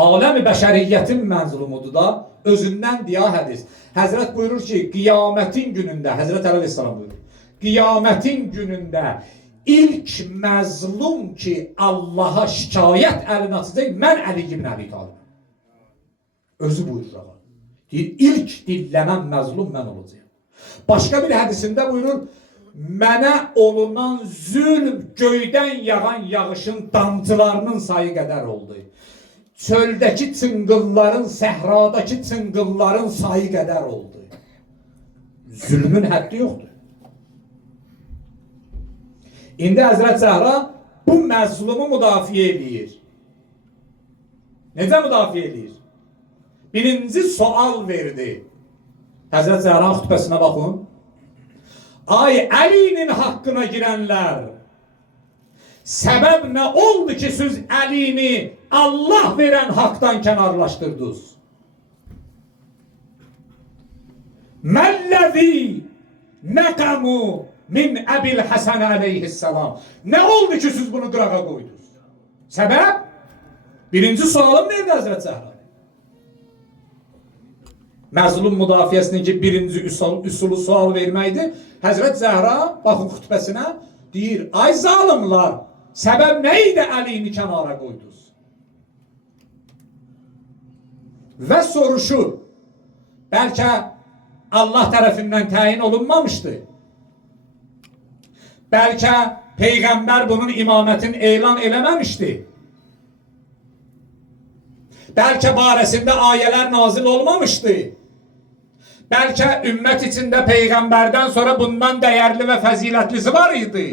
Aləm-i bəşəriyyətin məzlumudur da, özündən diya hədis. Həzrət buyurur ki, qiyamətin günündə, Həzrət Əli Aleyhisselam buyurur, qiyamətin günündə ilk məzlum ki Allaha şikayət əlini açacaq, mən Əli ibn Əbi Talib. Özü buyurur. Deyir, ilk dillənən məzlum mən olacağım. Başqa bir hədisində buyurur, mənə olunan zülm göydən yağan yağışın damcılarının sayı qədər oldu. Çöldəki çınqılların, səhradakı çınqılların sayı qədər oldu. Zülmün həddi yoxdur. İndi Həzrət Zəhra bu məzlumu müdafiə edir. Necə müdafiə edir? Birinci sual verdi. Həzrət Zəhra xütbəsinə baxın. Ay Əlinin haqqına girənlər, səbəb nə oldu ki siz Əlini Allah verən haqdan kənarlaşdırdınız? Məlləzi nəqəmu min Əbil Həsən əleyhissalam. Nə oldu ki siz bunu qırağa qoydunuz? Səbəb? Birinci sualım verdi Həzrət Zəhra. Məzlum müdafiəsinin ki birinci üsulu sual verməkdir. Həzrət Zəhra baxın xütbəsinə deyir, ay zalimlar, səbəb nə idi Əlini kənara qoydunuz? Və soruşur, bəlkə Allah tərəfindən təyin olunmamışdı. Bəlkə Peyğəmbər bunun imamətini elan eləməmişdi. Bəlkə barəsində ayələr nazil olmamışdı. Bəlkə ümmət içində Peyğəmbərdən sonra bundan dəyərli və fəzilətlisi var idi.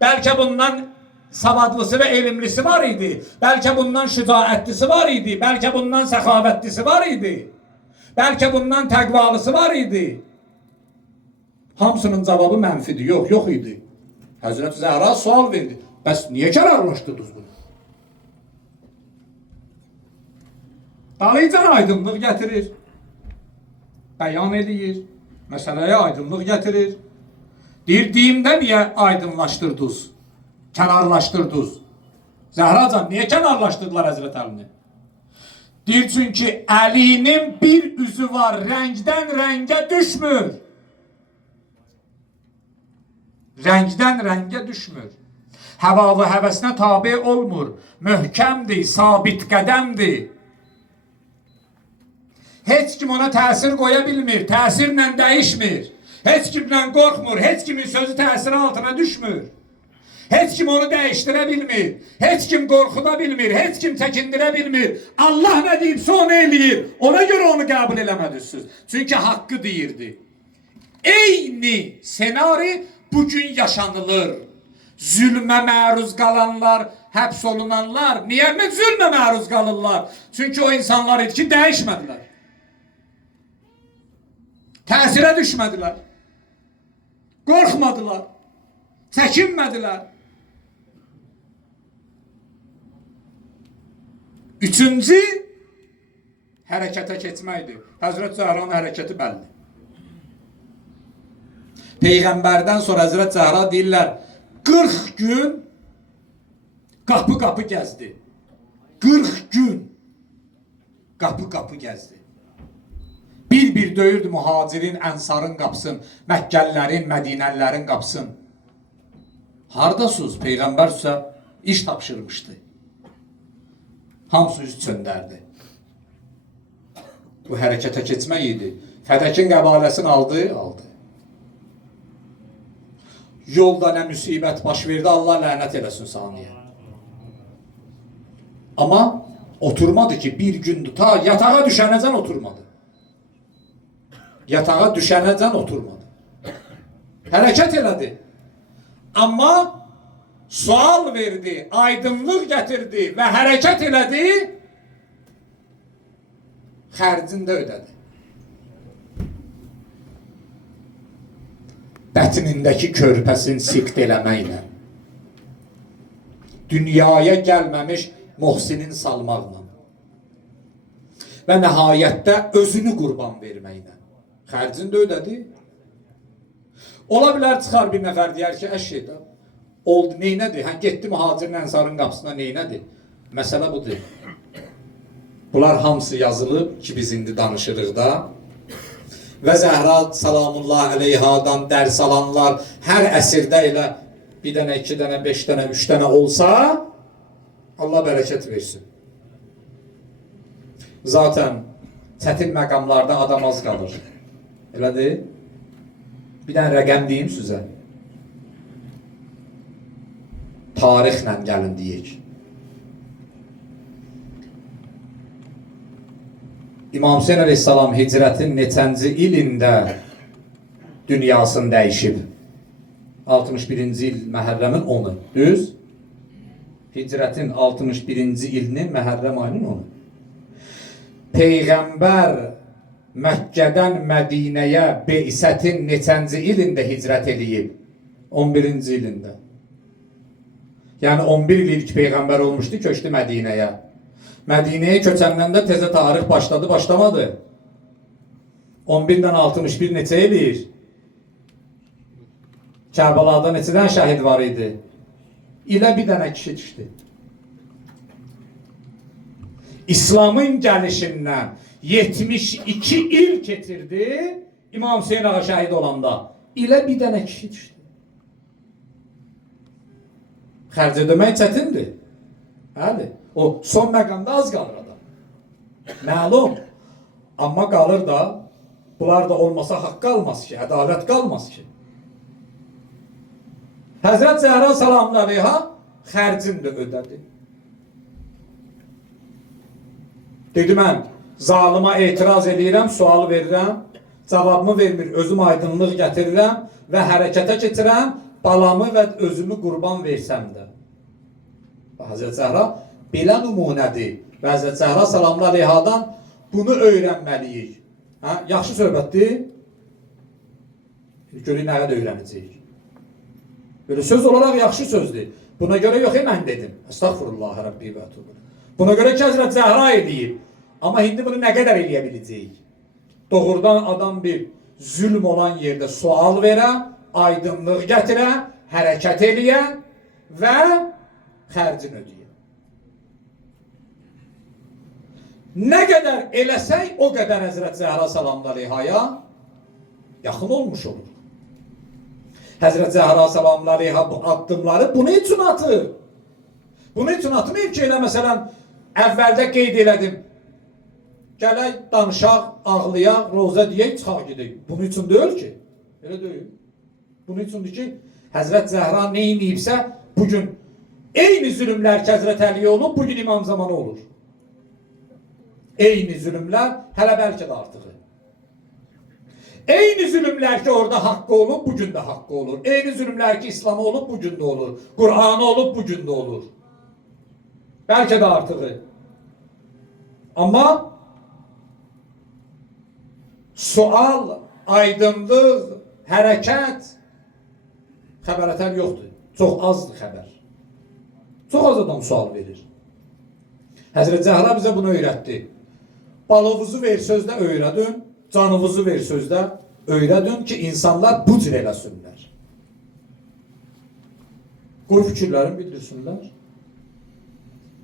Bəlkə bundan savadlısı və elmlisi var idi. Bəlkə bundan şücaətlisi var idi. Bəlkə bundan səxavətlisi var idi. Bəlkə bundan təqvalısı var idi. Hamısının cavabı mənfidir. Yox, yox idi. Həzrət Zəhra sual verdi. Bəs niyə qərarlaşdırdınız bunu? Dalıcan aydınlıq gətirir. Bəyan edir. Məsələyə aydınlıq gətirir. Deyimdə niyə aydınlaşdırdınız? Kənarlaşdırdınız? Zəhracan, niyə kənarlaşdırdılar Həzrət Əlini? Deyir, çünki Əlinin bir üzü var, rəngdən rəngə düşmür. Rəngdən rəngə düşmür. Həva və həvəsinə tabi olmur. Möhkəmdir, sabit qədəmdir. Heç kim ona təsir qoya bilmir, təsirlə dəyişmir. Heç kimdən qorxmur, heç kimin sözü təsiri altına düşmür. Heç kim onu dəyişdirə bilmir, heç kim qorxuda bilmir, heç kim çəkindirə bilmir. Allah nə deyibsə onu eləyir, ona görə onu qəbul eləmədirsiniz. Çünki haqqı deyirdi. Eyni senari bugün yaşanılır. Zülmə məruz qalanlar, həbs olunanlar, niyə zülmə məruz qalırlar? Çünki o insanlar idi ki, dəyişmədilər. Təsirə düşmədilər. Qorxmadılar. Çəkinmədilər. Üçüncü hərəkətə keçməkdir. Həzrət Zəhranın hərəkəti bəlli. Peyğəmbərdən sonra Həzrət Zəhra deyirlər, 40 gün qapı-qapı gəzdi. 40 gün qapı-qapı gəzdi. Bir-bir döyürdü mühacirin, ənsarın qapısın, Məkkəlilərin, Mədinəlilərin qapısın. Hardasınız? Peyğəmbər sizə iş tapşırmışdı. Hamısı üz çöndərdi. Bu hərəkətə keçmək idi. Fədəkin qəbaləsini aldı. Yolda nə müsibət baş verdi, Allah lənət eləsin saniyə. Amma oturmadı ki, bir gündür, ta yatağa düşənəcən oturmadı. Yatağa düşənəcən oturmadı. Hərəkət elədi. Amma sual verdi, aydınlıq gətirdi və hərəkət elədi, xərcində ödədi. Bətnindəki körpəsini siqt eləməklə, dünyaya gəlməmiş Muhsinin salmaqla və nəhayətdə özünü qurban verməklə. Xərcində ödədi. Ola bilər çıxar bir nəfər deyər ki, əşşədə, oldu, neynədir? Getdi mühacirin, ənsarın qapısına neynədir? Məsələ budur. Bunlar hamısı yazılıb ki, biz indi danışırıq da. Və Zəhra salamullah əleyhadan dərs alanlar hər əsrdə elə bir dənə, 2 dənə, 5 dənə, 3 dənə olsa, Allah bərəkət versin. Zaten çətin məqamlarda adam az qalır. Elədir? Bir dənə rəqəm deyim sizə. Tarixlə gəlin deyək. İmam Hüseyin əleyhissalam hicrətin neçənci ilində dünyasını dəyişib? 61-ci il Məhərrəmin 10-u. Düz? Hicrətin 61-ci ilinin Məhərrəm ayının 10-u. Peyğəmbər Məkkədən Mədinəyə Beysətin neçənci ilində hicrət edib? 11-ci ilində. Yəni 11 il ilk Peyğəmbər olmuşdu, köçdü Mədinəyə. Mədinəyə köçəndən də təzə tarix başladı, başlamadı. 11-dən 61 neçə edir? Kərbəlada neçədən şəhid var idi? İlə bir dənə kişi düşdü. İslamın gəlişindən 72 il keçirdi, İmam Hüseyin ağa şəhid olanda. İlə bir dənə kişi düşdü. Xərc ödəmək çətindir. Həli. O son məqamda az qalır adam. Məlum. Amma qalır da, bunlar da olmasa haqq qalmaz ki, ədalət qalmaz ki. Həzrət Zəhra salamlı aleyha xərcini də ödədi. Dedi, mən zalıma etiraz edirəm, sual verirəm, cavabımı vermir, özüm aydınlıq gətirirəm və hərəkətə keçirəm, balamı və özümü qurban versəm də. Həzrət Zəhra belə nümunədir. Və Həzrət Zəhra salamlı aleyhadan bunu öyrənməliyik. Yaxşı söhbətdir. Görək nəyə də öyrənəcəyik. Böyle söz olarak yaxşı sözdür. Buna görə yox, mən dedim. Estağfurullah Rabbi və etûbü. Buna görə ki, Həzrət Zəhra eləyib. Amma indi bunu nə qədər eləyə biləcəyik? Doğrudan adam bir zülm olan yerdə sual verə, aydınlıq gətirə, hərəkət eləyə və xərcini ödəyə. Nə qədər eləsək, o qədər Həzrət Zəhra salamlı aleyhaya yaxın olmuş olur. Həzrət Zəhra salamlı aleyha bu addımları bunu üçün atır. Bunu üçün atmayıb ki, elə məsələn, əvvəldə qeyd elədim. Gələk, danışaq, ağlayaq, rozə deyək, çıxaq gedək. Bunun üçün deyil ki. Elə deyil. Bunun üçündür ki, Həzrət Zəhra neyniyibsə, bugün eyni zülümlər ki, Həzrət Əliyə olub, bugün İmam zamanı olur. Eyni zülümlər, hələ bəlkə də artığı. Eyni zülümlər ki, orada haqqı olub, bugün də haqqı olur. Eyni zülümlər ki, İslamı olub, bugün də olur. Qur'anı olub, bugün də olur. Bəlkə də artığı. Amma sual, aydınlıq, hərəkət xəbərətər yoxdur. Çox azdır xəbər. Çox az adam sual verir. Həzrət Zəhra bizə bunu öyrətdi. Balığınızı ver sözdə öyrədin, canınızı ver sözdə öyrədin ki, insanlar bu cür eləsinlər. Qoy fikirlərini bildirsinlər.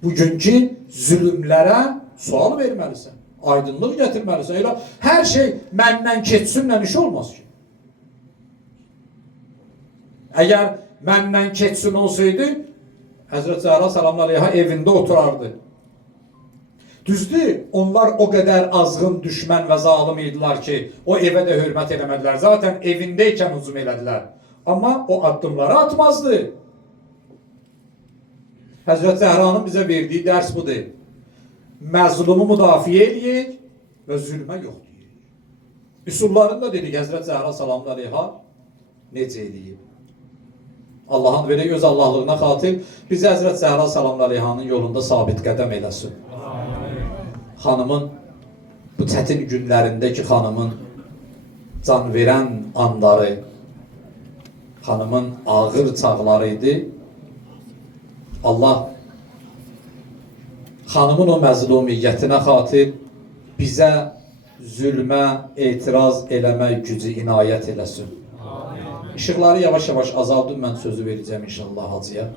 Bugünkü zülümlərə sual verməlisən, aydınlıq gətirməlisən. Elə hər şey məndən keçsinlə iş olmaz ki. Əgər məndən keçsin olsaydı, Həzrət Zəhra salamlı aleyha evində oturardı. Düzdür, onlar o qədər azğın düşmən və zalım idilər ki, o evə də hörmət eləmədilər. Zaten evindəykən hücum elədilər. Amma o addımları atmazdı. Həzrət Zəhranın bizə verdiyi dərs budur. Məzlumu müdafiə eləyək və zülmə yox deyək. Üsullarında dedik Həzrət Zəhra salamlı aleyha necə eləyib? Allah'ın verək öz Allahlığına xatir bizi Həzrət Zəhra salamlı aleyhanın yolunda sabit qədəm eləsin. Xanımın bu çətin günlərindəki xanımın can verən anları, xanımın ağır çağları idi. Allah xanımın o məzlumiyyətinə xatir bizə zülmə etiraz eləmək gücü inayət eləsin. İşıqları yavaş-yavaş azaldım, mən sözü verəcəm inşallah hacıya.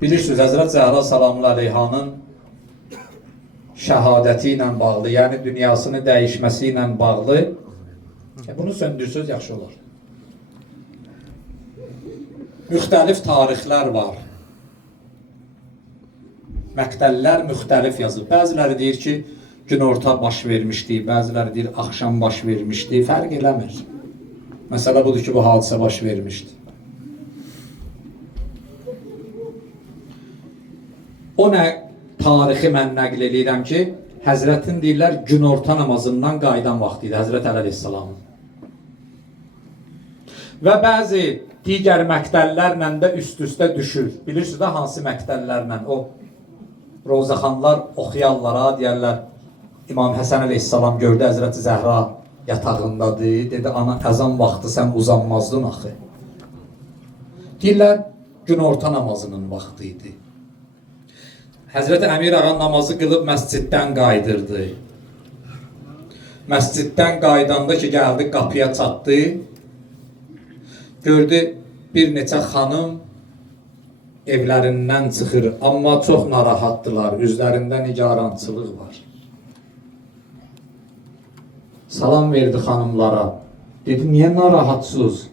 Bilirsiniz, Həzrət Zəhra salamullah əleyhanın şəhadəti ilə bağlı, yəni dünyasını dəyişməsi ilə bağlı bunu söndürsöz yaxşı olar. Müxtəlif tarixlər var. Məqtəllər müxtəlif yazıb. Bəziləri deyir ki, günorta baş vermişdi, bəziləri deyir axşam baş vermişdi, fərq eləmir. Məsələ budur ki, bu hadisə baş vermişdi. O nə tarixi mən nəql edirəm ki, Həzrətin deyirlər günorta namazından qayıdan vaxtı idi, Həzrət Əli əleyhissalamın. Və bəzi digər məqtəllərlə də üst-üstə düşür. Bilirsiniz də hansı məqtəllərlə? O rozaxanlar oxuyarlara, deyərlər, İmam Həsən əleyhissalam gördü Həzrəti Zəhra yatağındadır. Dedi, ana, əzan vaxtı sən uzanmazdın axı. Deyirlər, günorta namazının vaxtı idi. Həzrəti Əmir ağa namazı qılıb məsciddən qayıdırdı. Məsciddən qayıdanda ki, gəldi, qapıya çatdı. Gördü, bir neçə xanım evlərindən çıxır, amma çox narahatdılar, üzlərində nigarançılıq var. Salam verdi xanımlara. Dedi, niyə narahatsız?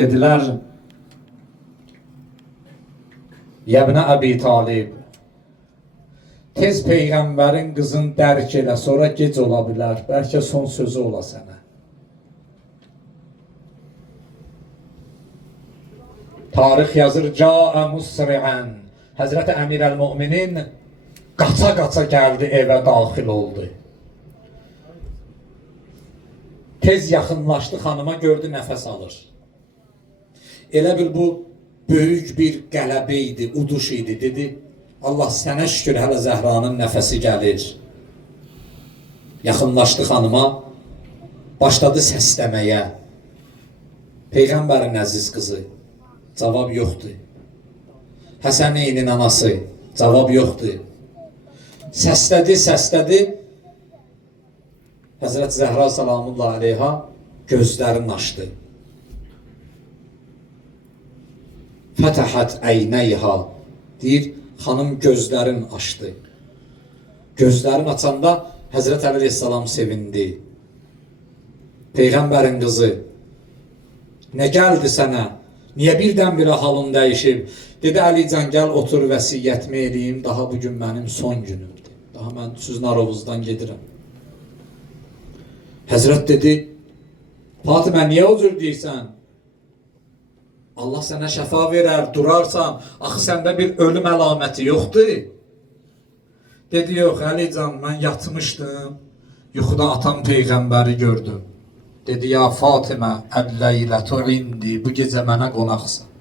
Dedilər, Yəbnə Əbi Talib, tez Peyğəmbərin qızın dərk elə, sonra gec ola bilər, bəlkə son sözü ola sənə. Tarix yazır, Câə musri'ən, Həzrəti Əmir əl-Müminin qaça-qaça gəldi, evə daxil oldu. Tez yaxınlaşdı xanıma, gördü, nəfəs alır. Elə bil bu böyük bir qələbə idi, uduş idi, dedi, Allah sənə şükür, hələ Zəhranın nəfəsi gəlir. Yaxınlaşdı xanıma, başladı səsləməyə. Peyğəmbərin əziz qızı, cavab yoxdur. Həsəneynin anası, cavab yoxdur. Səslədi, səslədi. Həzrət Zəhra salamullah əleyha gözlərini açdı. Fətəhət əynəyha, deyir, xanım gözlərini açdı. Gözlərini açanda Həzrət Əli əleyhissalam sevindi. Peyğəmbərin qızı, nə gəldi sənə? Niyə birdən-birə halın dəyişib? Dedi, Əlican, gəl otur vəsiyyətimi eləyim, daha bugün mənim son günümdür. Daha mən Süz Narovuzdan gedirəm. Həzrət dedi, Fatimə, niyə o cür deyirsən? Allah sənə şəfa verər, durarsan, axı səndə bir ölüm əlaməti yoxdur. Dedi, yox, Əlican, mən yatmışdım, yuxuda atan Peyğəmbəri gördüm. Dedi, ya Fatimə, əl-ləylətu indi, bu gecə mənə qonaqsan.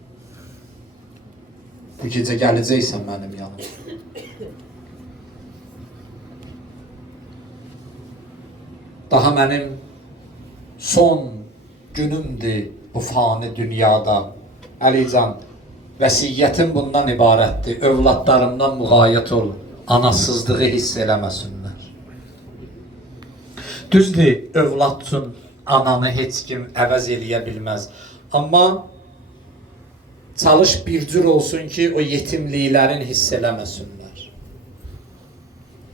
Bu gecə gələcəksən mənim yanıma. Daha mənim son günümdür bu fani dünyada. Əlican, vəsiyyətim bundan ibarətdir. Övladlarımdan müğayət ol, anasızlığı hiss eləməsinlər. Düzdür, övlad üçün ananı heç kim əvəz eləyə bilməz. Amma çalış bir cür olsun ki, o yetimliklərin hiss eləməsinlər.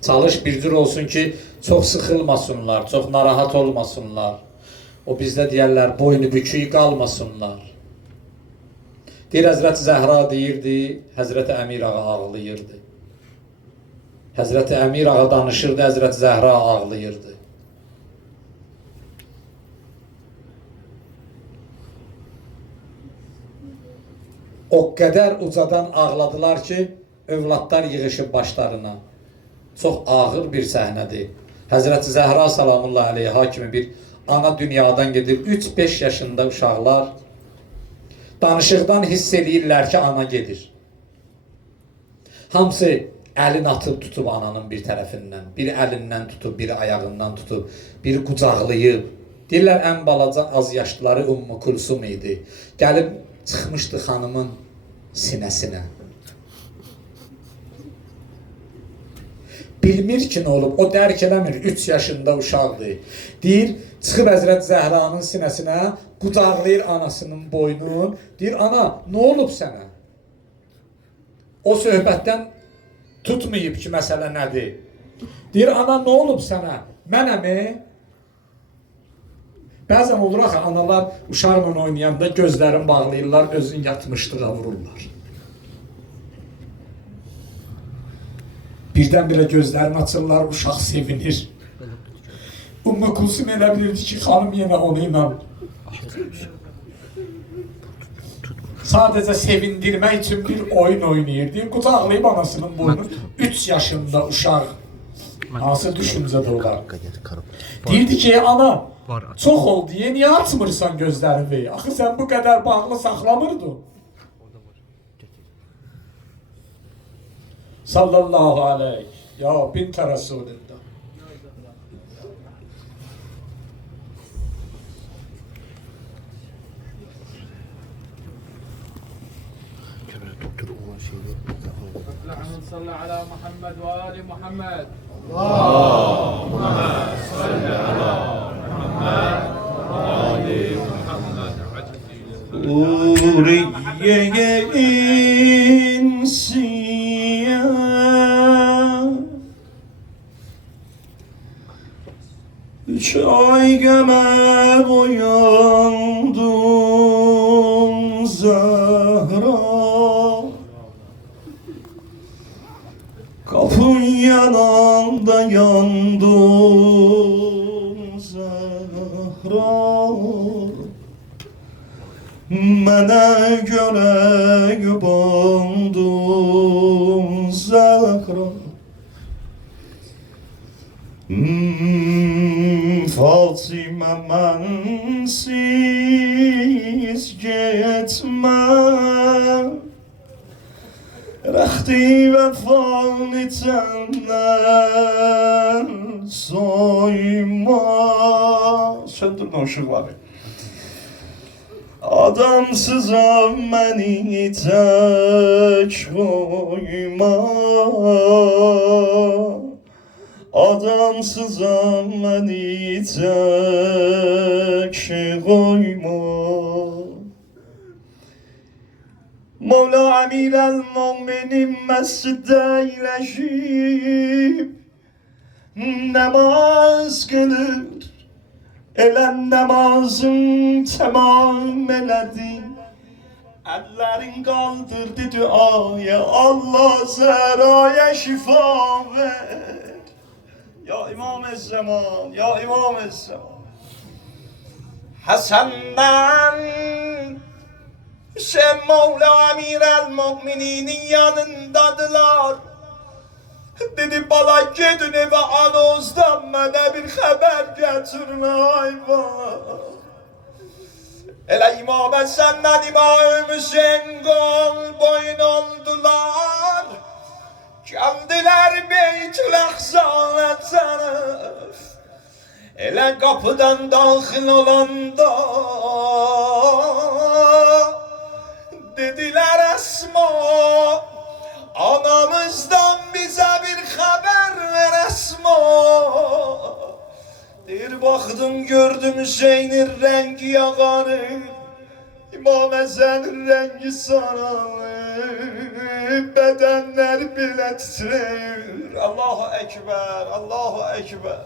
Çalış bir cür olsun ki, çox sıxılmasınlar, çox narahat olmasınlar. O bizdə deyərlər, boynu bükük qalmasınlar. Deyir, Həzrəti Zəhra deyirdi, Həzrəti Əmir ağa ağlayırdı. Həzrəti Əmir ağa danışırdı, Həzrəti Zəhra ağlayırdı. O qədər ucadan ağladılar ki, övladlar yığışıb başlarına. Çox ağır bir səhnədir. Həzrəti Zəhra salamullah əleyha kimi bir ana dünyadan gedir. 3-5 yaşında uşaqlar danışıqdan hiss edirlər ki, ana gedir. Hamısı əlini atıb tutub ananın bir tərəfindən, biri əlindən tutub, biri ayağından tutub, biri qucaqlayıb. Deyirlər, ən balaca az yaşlıları Ümmü Kulsum idi. Gəlib çıxmışdı xanımın sinəsinə. Bilmir ki, nə olub, o dərk eləmir, 3 yaşında uşaqdır. Deyir, çıxıb Həzrət Zəhranın sinəsinə, qucaqlayır anasının boynunu. Deyir, ana, nə olub sənə? o söhbətdən tutmayıb ki, məsələ nədir? Deyir, ana, nə olub sənə? Mənəmi? Bəzən olur axı, analar uşaqla oynayanda gözlərini bağlayırlar, özünü yatmışlığa vururlar. Birdən-birə gözlərini açırlar, uşaq sevinir. Ümmü Kulsum elə bilirdi ki, xanım yenə onunla sadəcə sevindirmək üçün bir oyun oynayır. Deyir, qucaqlayıb anasının boynunu. 3 yaşında uşaq. Hansı düşüncədə olar? Deyirdi ki, ana, çox oldu, niyə açmırsan gözlərini? Axı sən bu qədər bağlı saxlamırdın. Sallallahu aleyh. Ya bint Resulillah. اللهم صل على محمد وآل محمد. Uriye insiya üç ay geme boyandum Zahra, kapın yanında yandım Zahra. Mənə görə bandum Zahra. Fatimə mənsiz getmə, rəxti vəfan içəndən soyma. Söndürün ışıqları. Adamsızam məni tək qoyma, adamsızam məni tək qoyma. Mevla Əmirəl-Möminin məsciddə iləşib namaz qılır. Elə namazın tamam elədi, əllərin qaldırdı duaya, Allah zəraya şifa ver. Ya İmam-ı-Zaman, ya İmam-ı-Zaman. Həsəndən Hüseyin Mevla Əmirəl-Mömininin yanındadılar. Dedi, bala gedin evə anozdan mənə bir xəbər gətirin ayvan. Elə İmam Həsəndən İmam Hüseyin qol boyun oldular. Gəldilər Beyt-ül-Əhzana tərəf. Elə qapıdan daxil olanda dedilər, Əsma, anamızdan bizə bir xəbər ver Əsma. Deyir, baxdım gördüm Hüseynin rəngi yağarır, İmam Həsənin rəngi saralır, bədənlər belə titrəyir. Allahu Ekber, Allahu Ekber.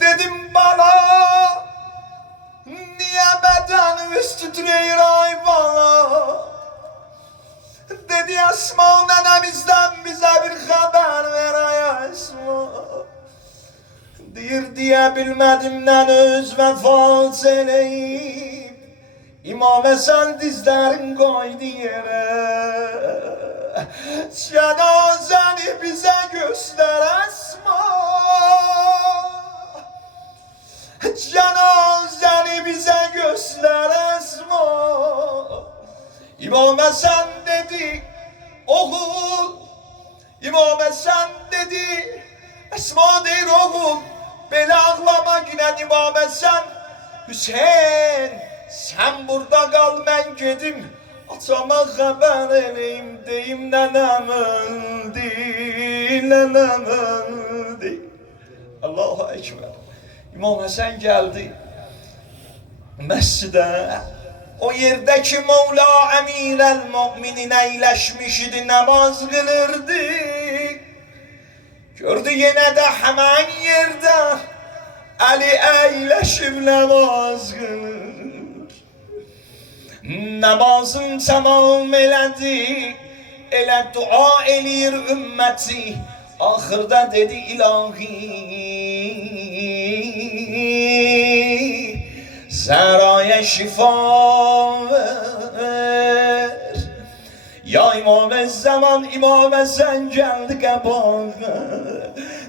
Dedim, bala, niyə bədənimiz titrəyir ay bala? Dedi, Əsma, nənəmizdən bizə bir xəbər ver ay Əsma. Deyir, deyə bilmədim nənəz vəfat eləyib, İmam Həsən dizlərin qoydu yerə. Cənazəni bizə göstər Əsma, cənazəni bizə göstər Əsma. İmam Həsən dedi, oğul. İmam Həsən dedi, Əsma deyir, oğul, belə ağlama günən İmam Həsən. Hüseyin, sən burada qal, mən gedim, atama xəbər eləyim, deyim, nənəm öldü, nənəm öldü. Allahu Ekber. İmam Həsən gəldi məscidə. O yerdeki Mevla Emirel Müminin eyleşmişdi, namaz kılırdı. Gördü yine de hemen yerde Ali eyleşip namaz kılır. Namazın tamam elədi, elə dua eləyir ümməti. Axırda dedi ilahi, Zəraya şifa ver. Ya İmam-ı Zaman, İmam-ı Sen geldi qəbağa.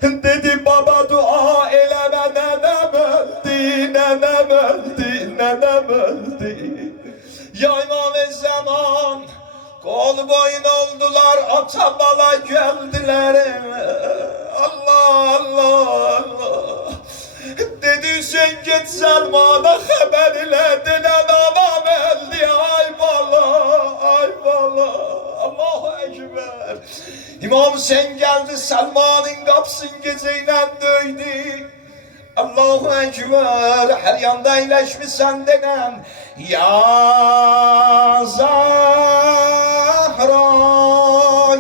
Dedi baba dua eləmə, nənəm öldü, nənəm öldü, nənəm öldü. Ya İmam-ı Zaman, kol boyun oldular, ata bala geldiler. Allah Allah Allah. Dedi sen git Selman'a haber ile, denen anam öldü. Ay bala, ay bala. Allahu Ekber. İmam sen geldi, Selman'ın kapısını geceyle döydü. Allahu Ekber. Her yanda iyileşmiş senden. Ya Zahra,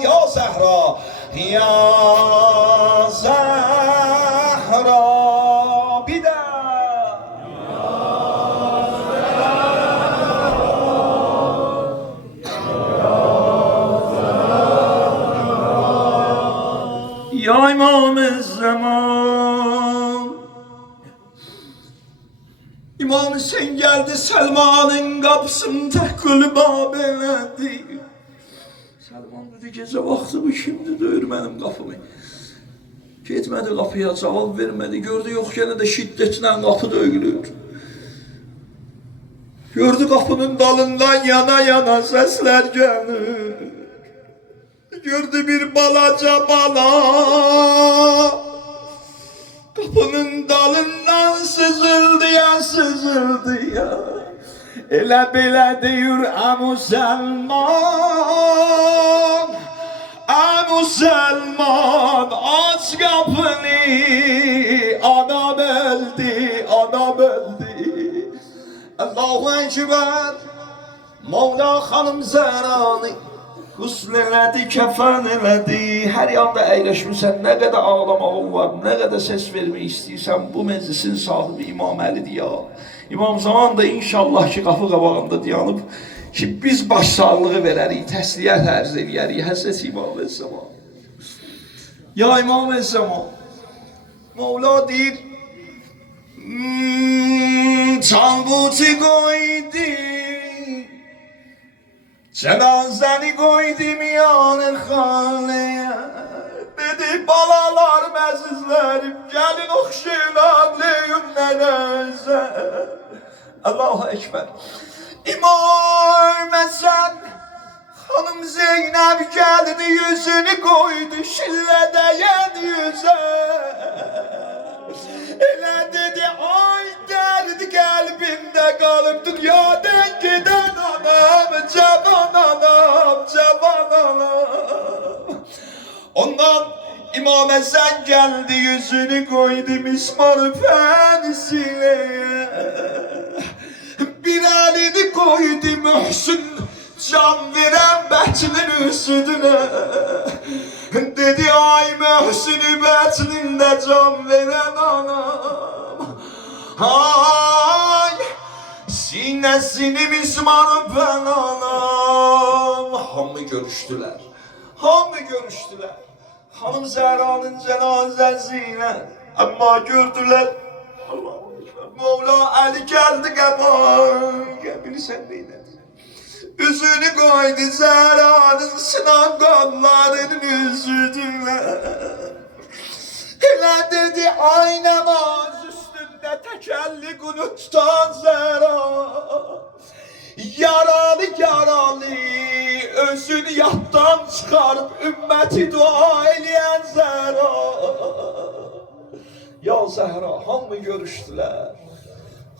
ya Zahra, ya Zahra. Bir de ya İmam-ı Zaman, İmam sen geldi Selman'ın kapısında kulüba beledi. Selman dedi gece vakti bu şimdi döyür benim kapımı. Gitmedi kapıya, cevap vermedi. Gördü yok gene de şiddetle kapı dövülür. Gördü kapının dalından yana yana sesler gelir. Gördü bir balaca bala kapının dalından sızıldı ya. Elə belə deyir Müslüman, Müslüman aç kapını, anam öldü, anam öldü. Allahu Ekber. Mevla hanım Zərani gusl elədi, kəfən elədi. Her yanda əyləşmirsən, ne kadar ağlamağın var, ne kadar ses vermək istəyirsən, bu meclisin sahibi İmam Əlidir ya. İmam Zaman da inşallah ki qapı qabağında dayanıb ki biz baş sağlığı verərik, təsliyyət ərz eləyərik. Həzrət İmam Zaman. Ya İmam Zaman, Mevla deyir, çalbuti koydu, cenazəni koydum yanı xaneye. Dedi balalar məzizlərim, gəlin oxşayın ağlayın nənəzə. Allahu Ekber. İmam Həsən hanım Zeynəb gəldi, yüzünü koydu şillədəyən yüzə. Elə dedi ay dərdi qəlbimdə qalıb, dünyadan gedən anam, cavan anam, cavan anam. Ondan İmam Həsən geldi, yüzünü koydu mismar fenisiyle. Bir elini koydu Mühsün, can veren Bətlin üstüne. Dedi ay Mühsün-ü Bətlində can veren anam. Ay sinesini mismar fen anam. Hamı görüştüler, hamı görüştüler. Hanım Zehra'nın cenazesiyle, ama gördüler. Allah'ım Mevla Ali geldi qəbağa. Bilirsən neynədir? Üzünü koydu Zehra'nın sınav qanlarının üzüdüne. Elə dedi ay namaz üstünde tekelli günü tutan Zehra. Yaralı yaralı özünü yattan çıkarıp ümmeti dua eleyen Zehra. Ya Zehra hamı görüştüler.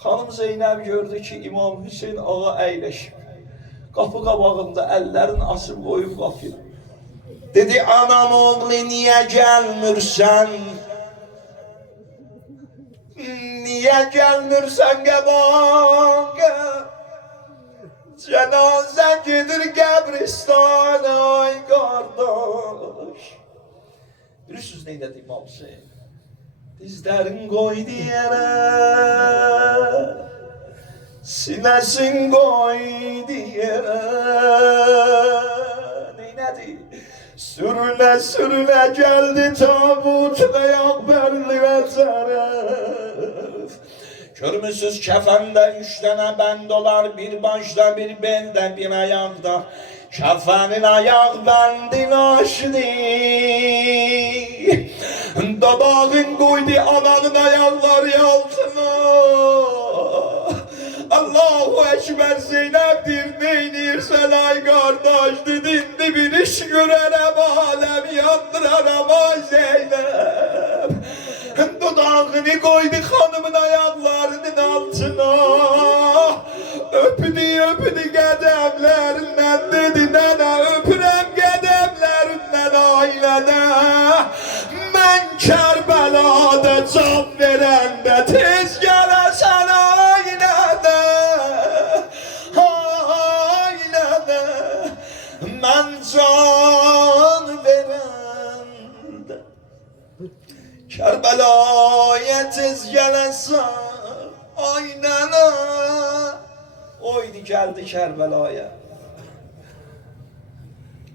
Hanım Zeynep gördü ki İmam Hüseyin ağa əyləşib. Kapı qabağında əllərin asıb qoyub qapıya. Dedi anam oğlu niye gelmirsən? Niye gelmirsən qəbağa? Cenaze gelir qəbristana ay qardaş. Bilirsiniz nə dedi İmam Hüseyin? Dizlərin qoydu yerə, sinesin koydu yere. Neynedi? Sürüle sürüle geldi tabut ayak belli ve taraf. Körmüsüz kefende 3 tane bend olar, bir başta bir belde bir ayakta. Kefenin ayak bendin açtı. Dadağın koydu ananın ayakları altına. Allahu Ekber Zeynep'dir neynirsen ay kardeş dedin bir iş görerem alem yandıraram ay Zeynep. Dudağını koydu hanımın ayaklarının altına. Öpdü qədəmlərindən dedi nənə öpürəm qədəmlərindən ailədə. Mən Kərbəlada can verəndə tez gələsən ailədə. Ailədə mən can verəndə Kərbəlaya tez gələsən ailədə. Oydu geldi Kerbela'ya.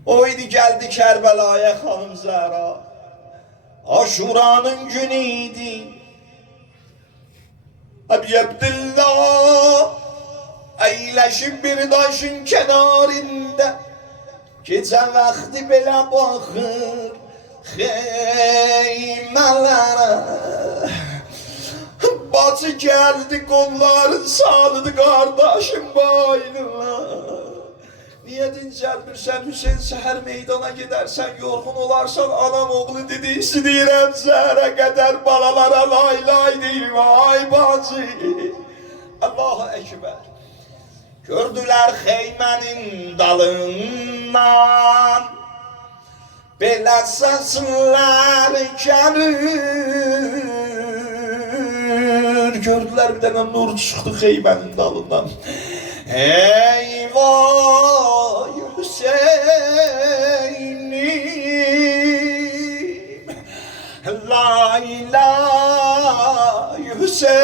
Oydu geldi Kerbela'ya hanım Zehra. Aşuranın günüydü. Abi Abdullah eyleşip bir taşın kenarında. Gece vakti belə bakır xeymelere. Bacı geldi kolların sağladı kardeşim boynuna. Niye dincəlmirsən Hüseyin seher meydana gidersen yorgun olarsan anam oğlu dediysi deyirəm zəhərə qədər balalara lay lay deyim ay bacı. Allahu Ekber. Gördüler xeymənin dalından belə səslər gəlir. Gördüler bir tane nur çıktı xeybənin dalından. Eyvah Hüseyin'im, la ilahe Hüseyin'im.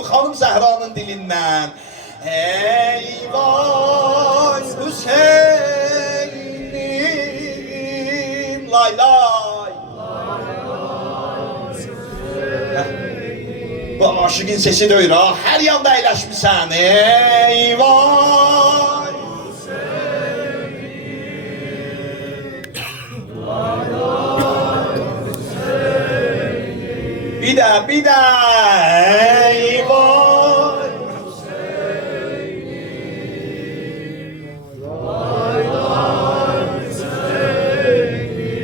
Hanım Zehra'nın dilinden. Eyvah Hüseyin'im, la ilahe. Bu aşıkın sesi döyür ha, her yanda eyleşmişsən. Eyvah bir de eyvah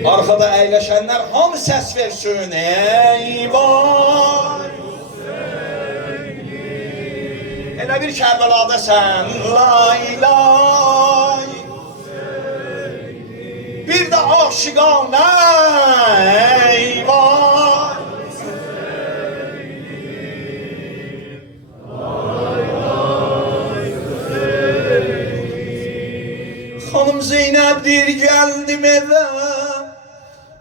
arkada eyleşenler hamı ses versin. Eyvah elə bir Kərbəlada sən, la ilahe. Bir də aşiqanə, eyvah. Xanım Zeynəbdir gəldim evə.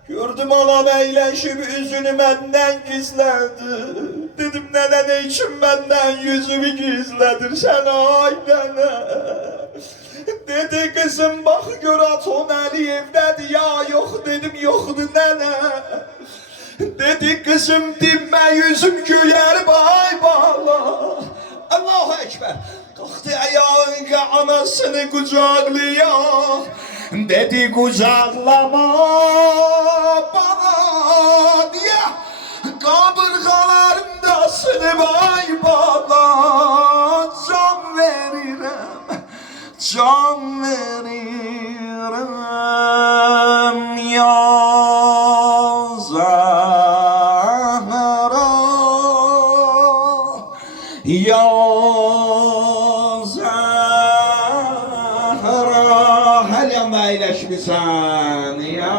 Gördüm anam eyleşip üzünü benden gizledi. Dedim nene ne için benden yüzümü gizledir sen ay nene. Dedi kızım bak gör Aton Əliyev dedi ya yok dedim yoktu nene. Dedi kızım dinme yüzüm güler bay bala. Allahu Ekber. Kalktı ayağa anasını kucaklıyor. Dedi kucaklama bana diye kabırgalarımdasın bay bana. Can veririm, can veririm ya Zahra, ya Zahra. Her yanda eyleşmişsən ya.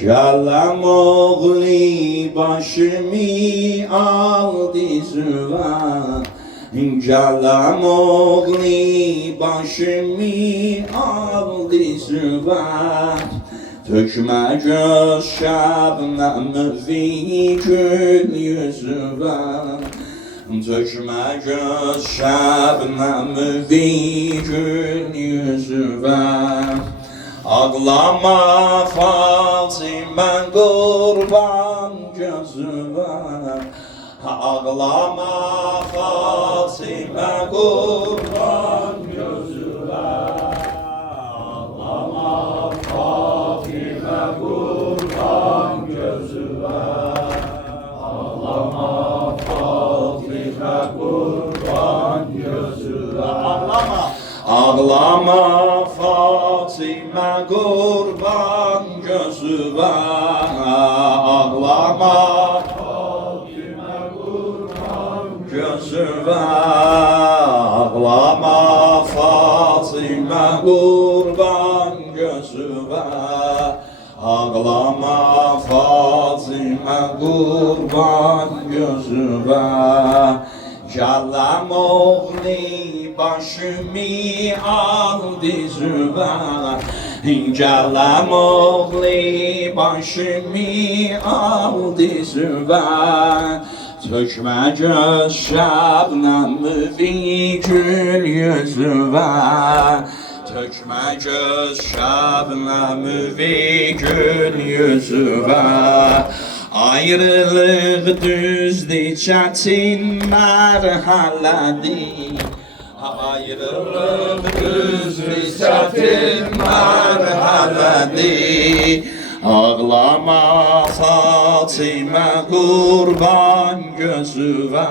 Kellem oğli başımı al dizüve. Kellem oğli başımı al dizüve. Tökme göz şebnem fi gül yüzüve. Tökme göz şebnem fi gül yüzüve. Ağlama Fatime kurban gözüme. Ağlama Fatime kurban gözüme. Ağlama Fatime kurban gözüme. Ağlama Fatime kurban gözüme. Ağlama. Ağlama Fatime kurban gözüme. Ağlama Fatime kurban gözüme. Ağlama Fatime kurban gözüme. Ağlama Fatime kurban gözüme. Kellem oğli başımı al dizüme. Kellem oğli başımı al dizüme. Tökme göz şebnem fi gül yüzüme. Tökme göz şebnem fi gül yüzüme. Ayrılık düzdü çetin merhaledir. Ayrılık düzdü çetin merhaledir. Ağlama Fatime kurban gözüme.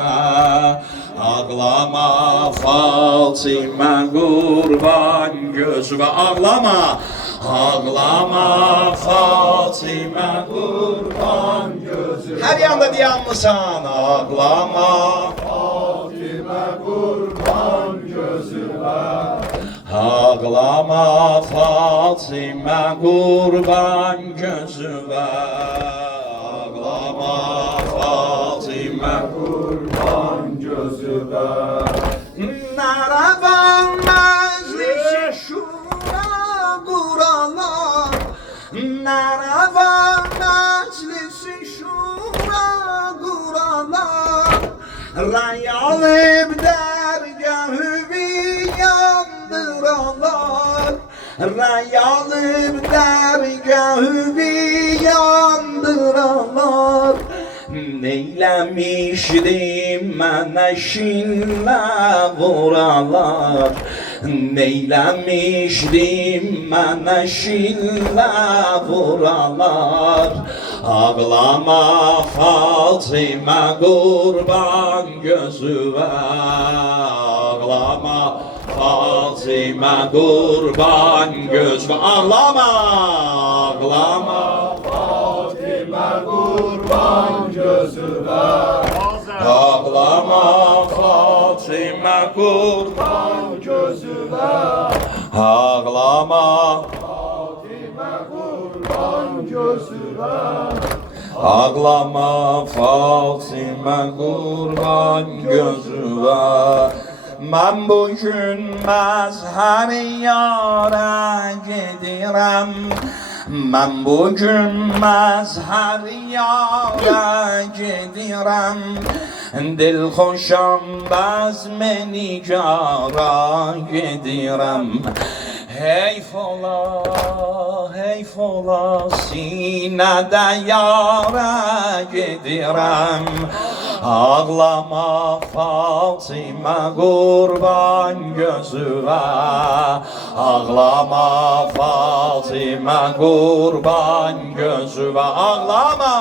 Ağlama Fatime kurban gözüme. Ağlama. Ağlama Fatime kurban gözüme. Her yanda diyen mısan? Ağlama Fatime kurban gözüme. Ağlama Fatime kurban gözüme. Ağlama Fatime kurban gözüme. Merhaba meclisi şura buralar. Merhaba meclisi şura buralar. Rayalıp dergahı bir yandıralar. Rayalıp dergahı bir yandıralar. Neylemişdim mən eşinle vuralar. Neylemişdim mən eşinle vuralar. Ağlama Fatime kurban gözüme. Ağlama Fatime kurban gözüme. Ağlama. Ağlama Fatime kurban gözüme. Ağlama Fatime kurban gözüme. Ağlama Fatime kurban gözüme. Ağlama Fatime kurban gözüme. Mən bugün məzhər yara gedirəm. Mən bugün məzhər yara gedirəm. Dilxoşam bəzm-i nigara gedirəm. Heyf ola sinədə yara gedirəm. Ağlama Fatime kurban gözüme. Ağlama Fatime kurban gözüme. Ağlama.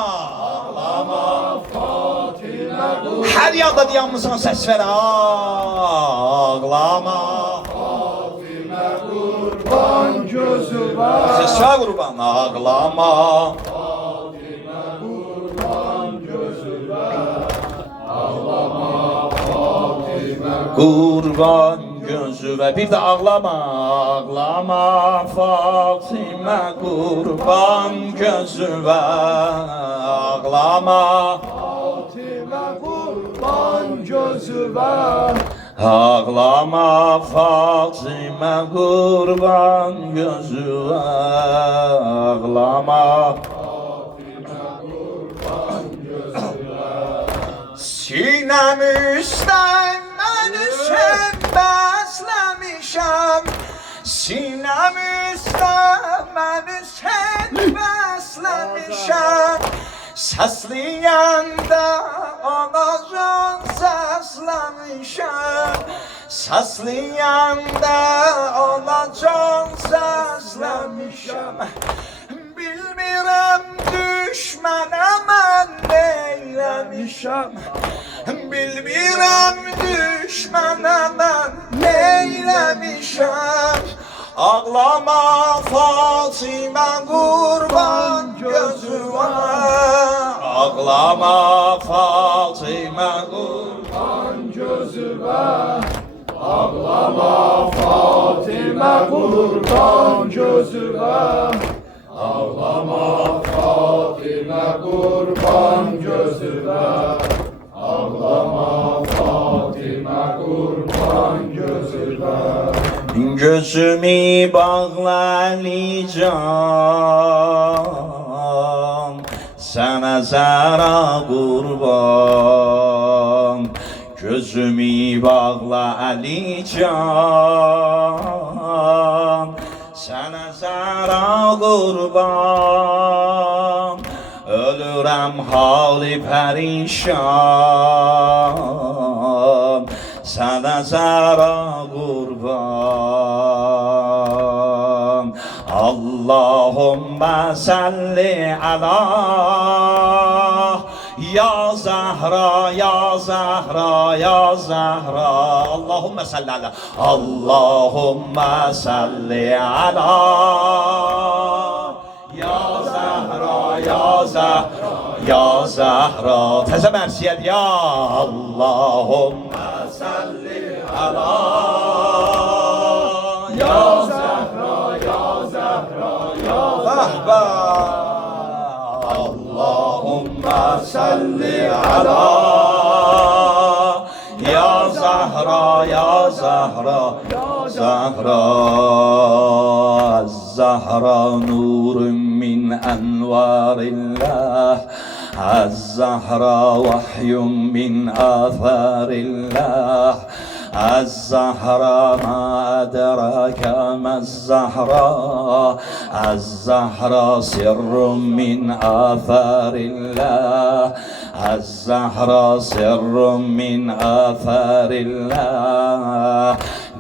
Ağlama Fatime kurban. Her yanda diyen mısın ses ver. Ağlama Fatime kurban gözüme. Ses ver kurban. Ağlama Fatime kurban gözüme. Ağlama Fatime kurban gözüve. Bir de ağlama, ağlama Fatıma kurban gözüve. Ağlama Fatıma kurban gözüme. Ağlama Fatıma kurban gözüve. Ağlama Sinem üstten beni sen beslemişem. Sinem üstten beni sen beslemişem. Səsləyəndə anacan səsləmişəm. Səsləyəndə anacan səsləmişəm. Bilmirəm düşmənə mən neyləmişəm. Bilmirəm düşmənə mən neyləmişəm. Ağlama Fatıma qurban gözüvə. Ağlama Fatıma qurban Gözüme. Ağlama Fatıma kurban gözüme. Ağlama Fatıma kurban gözüme. Ağlama Fatıma kurban gözüme. Gözümü bağla Ali can, sana zara kurban. Gözümü bağla Ali can, sana zara kurban. Ölürəm hali perişan, sana zara kurban. Allahümme salli ala ya Zahra, ya Zahra, ya Zahra. Allahümme salli ala. Allahümme salli ala ya Zahra, ya Zahra, ya Zahra. Təzə mərsiyət ya Allahümme salli ala ya Zahra, ya Zahra, ya Zahra. Allahümme salli ala ya Zahra, ya Zahra, ya Zahra. الزهرة نور من أنوار الله. الزهرة وحي من آثار الله. الزهرة ما أدراك ما الزهرة. الزهرة سر من آثار الله. الزهرة سر من آثار الله.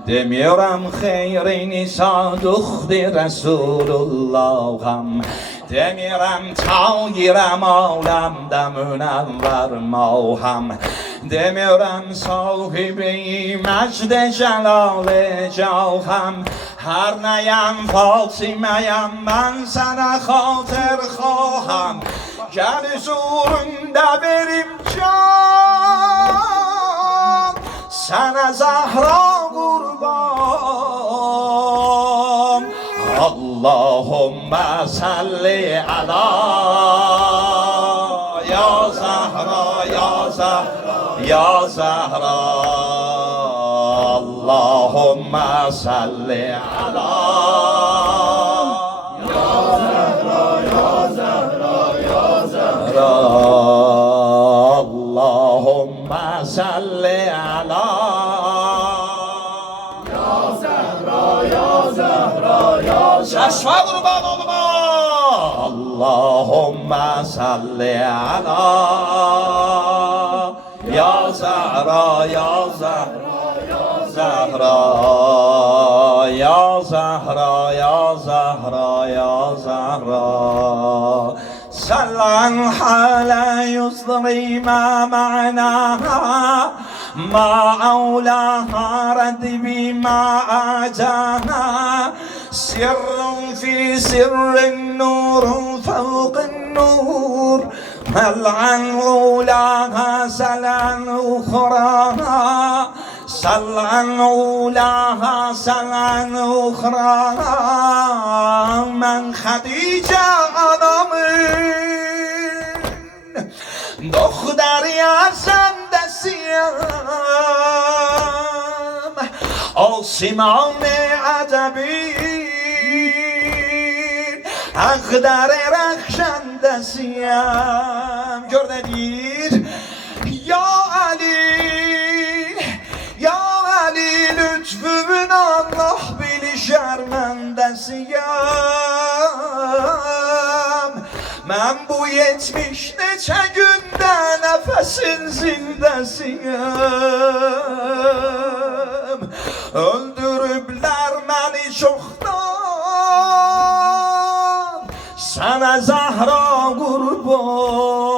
Demiyorum xeyri nisa duxdi Resulullahım. Demiyorum tağirəm aləmdə münəvvər mavham. Demiyorum sahibi məcd-i cəlal-i cavham. Hər nəyəm Fatıməyəm mən sənə xatır xaham. Gəl huzurunda verim can, sana Zahra kurban. Allahümme salli ala ya Zahra, ya Zahra, ya Zahra. Allahümme salli ala ya Zahra, ya Zahra, ya Zahra. Allahümme salli ala ya Zahra, ya Zahra, ya Zahra. Şaşva kurban olma. Allahümme salli ala ya Zahra, ya Zahra, ya Zahra. Ya Zahra, ya Zahra, ya Zahra. سلعا حال يصدري ما معناها ما أولاها ردبي ما آجاها سر في سر النور فوق النور ملعا أولاها سلعا أخراها سلعن اولاها سلعن اخرى من خدیجه آنامın دختری ارزندسیم آسمان ادبی اقدر رخشندسیم گردگیر یا علی lütfün Allah bilir şermendesiyim ben bu 70 neçe günde nefesin zindesiyim öldürübler beni çoktan sana Zahra kurban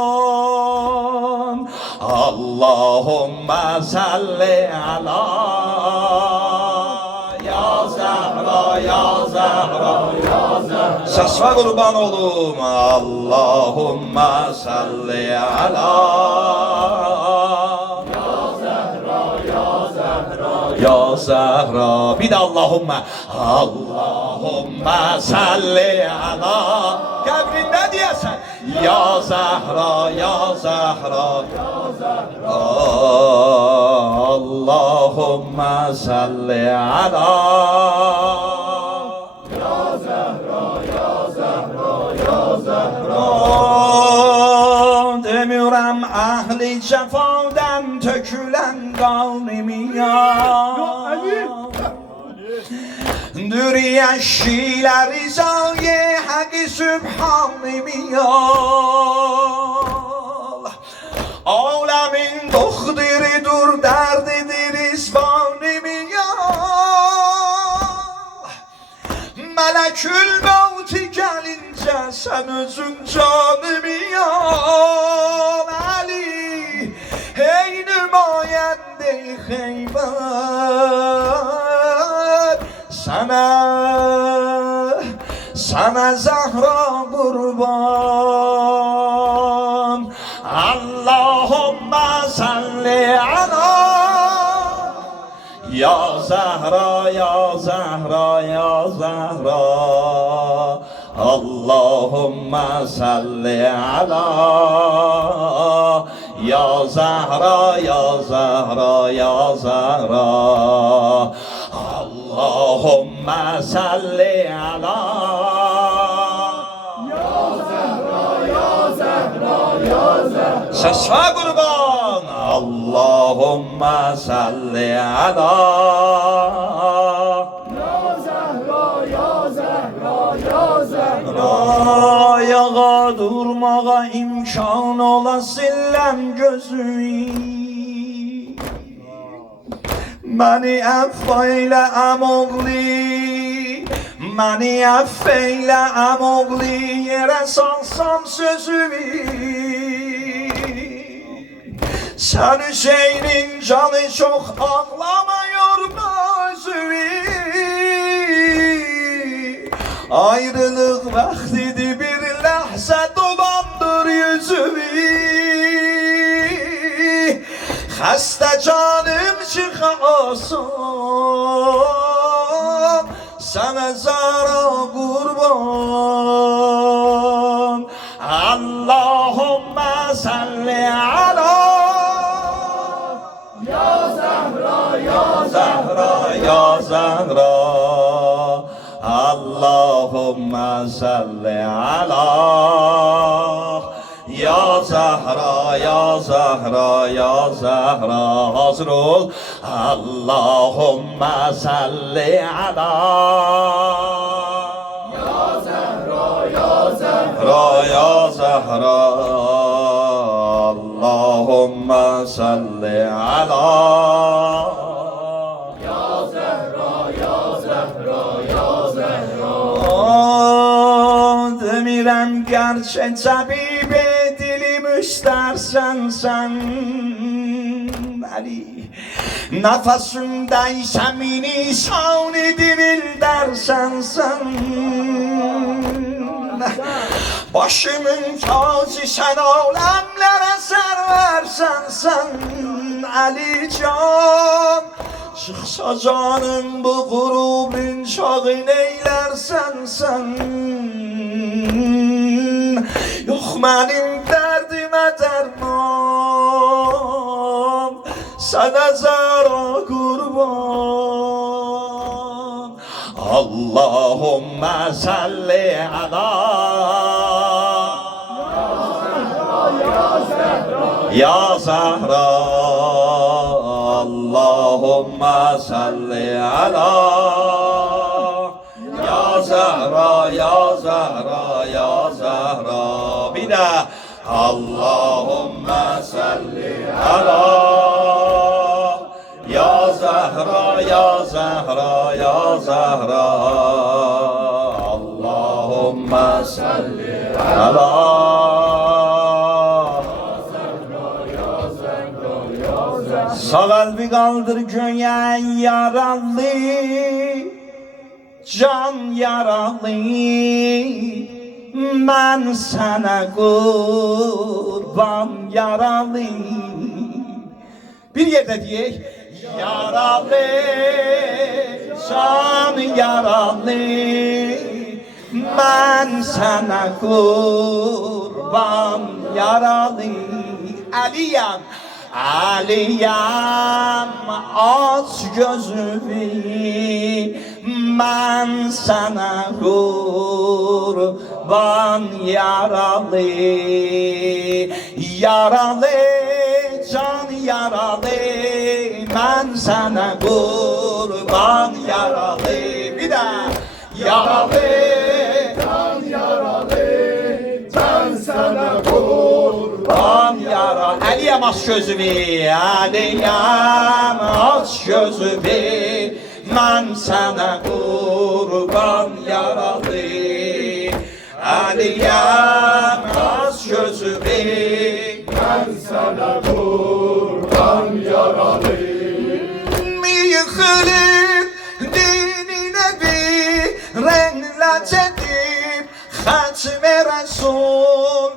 Allahümme salli ala ya Zahra ya Zahra ya Zahra Sesve kurban olum Allahümme salli ala ya Zahra bir de Allahümme salli ala kabrinde diyesen ya Zahra ya Zahra Allahümme salli ala ya Zahra ya Zahra ya Zahra demirəm ahli cefadan tökülen kavmimi ya Dürüye şiler rizayı hakkı sübhanimi ya Alemin doktoridur derdidir isfanimi ya Melekül mevti gelince sen özün canimi ya Ali hey nümayende Xeyber sana Zahra kurban Allahümme salli ala ya Zahra ya Zahra ya Zahra Allahümme salli ala ya Zahra ya Zahra ya Zahra Allahümme salli ala ya Zahra ya Zahra ya Zahra Sesve kurban Allahümme salli ala ya Zahra ya Zahra ya Zahra Ayağa durmağa imkan ola sillem gözü Məni əff eylə əmoğli Məni əff eylə əmoğli Yerə salsam sözümü Sən Hüseynin canı çox ağlama yorma özümü Ayrılıq vaxtidir bir ləhzə dolandır yüzümü Xəstə canım çıxasın Sənə Zahra qurban Allahümme salli ala Ya Zahra ya Zahra ya Zahra Allahümme salli ala Ya Zahra, Ya Zahra, Ya Zahra hazır ol Allahümme salli ala Ya Zahra, Ya Zahra, Ya Zahra Allahümme salli ala Ya Zahra, Ya Zahra, Ya Zahra Demirəm gerçek tabibi İstersen sen Ali Nefesimden beni şan edil dersen sen Başımın tacı sen alemlere serversen sen Ali Can. Çıksa canın bu grubun çağın eylersen sen. Yok benim derdime derman, sana zara kurban. Allahümme salli ala Ya Zahra. Allahümme salli ala Ya Zahra, Ya Zahra, Ya Zahra. Bir de Allahümme salli ala Ya Zahra, Ya Zahra, Ya Zahra. Allahümme salli ala Sağ elbi kaldır göğe yaralı, can yaralı. Ben sana kurban yaralı. Bir yerde diyek. Yaralı, can yaralı. Ben sana kurban yaralı. Aliyem. Aliyem aç gözümü, ben sana kurban yaralı. Yaralı, can yaralı, ben sana kurban yaralı. Bir daha yaralı, can yaralı, ben sana kurban yaralı. Aliyem aç gözümü, Aliyem aç gözümü, ben sana kurban yaralı. Aliyem aç gözümü, ben sana kurban yaralı. Yıkılıp dinine bir renk edip hatme Resul,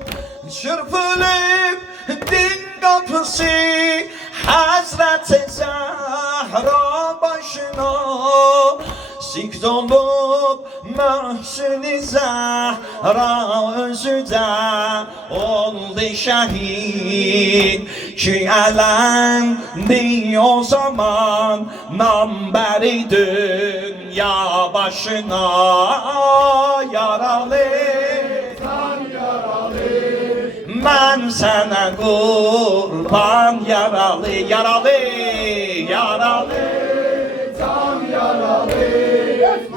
çırpılıp din kapısı Hazreti Zahra başına, sikd olup Mahsuni Zahra özü de oldu şehit. Ki elendi o zaman namberi dünya başına. Yaralı, ben sana kurban yaralı. Yaralı, yaralı, can yaralı,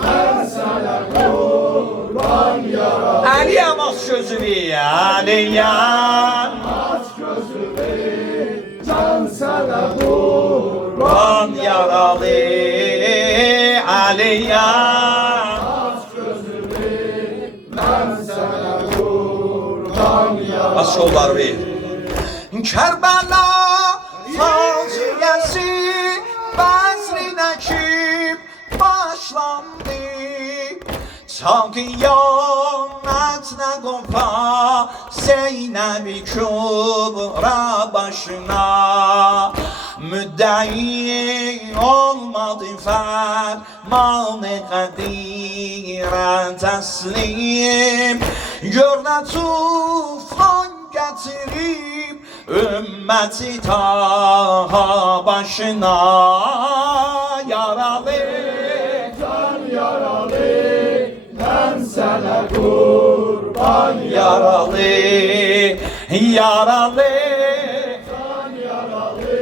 ben sana kurban yaralı. Aliyem aç gözünü, Aliyem aç gözünü, can sana kurban yaralı. Aliyem aç gözünü, ben sana kurban yaralı. Aç kolları bir. Kerbela faziyesi Bezrin'e başlandı. Ta kıyametine kopa Zeynep-i Kübra başına. Müddei olmadı ferman-ı kadire teslim. Gör ne tufan getirip ümmeti Taha başına. Yaralı, can yaralı, ben sana kurban yaralı. Yaralı, can yaralı,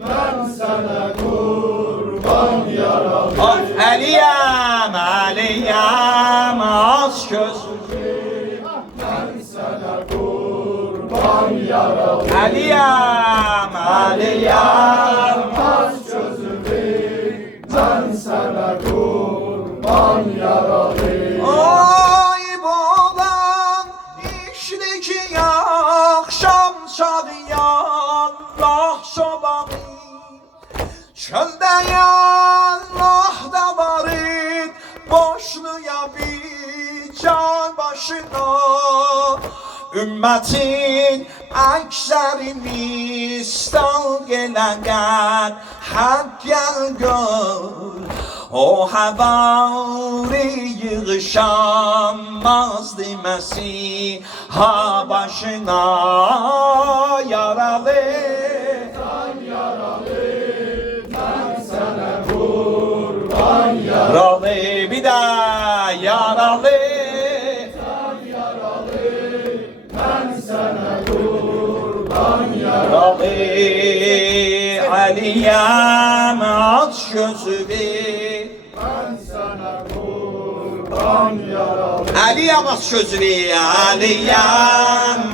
ben sana kurban yaralı. Aliyem, Aliyem aç gözünü, ben sana kurban yaralı. Aliyem, Aliyem aç gözünü, ben sana kurban yaralı. Ayıp olan işli ki akşam çağıya Allah şobanı. Çölde Allah da varıp boşluya bir can başı. başına. Ümmetin ekserimiz gelegen hak gel gör. O havari yığışamaz demesi ha başına yaralı. Yaralı bir daha yaralı. Yaralı Aliyem aç gözünü. Aliyem aç gözünü. Aliyem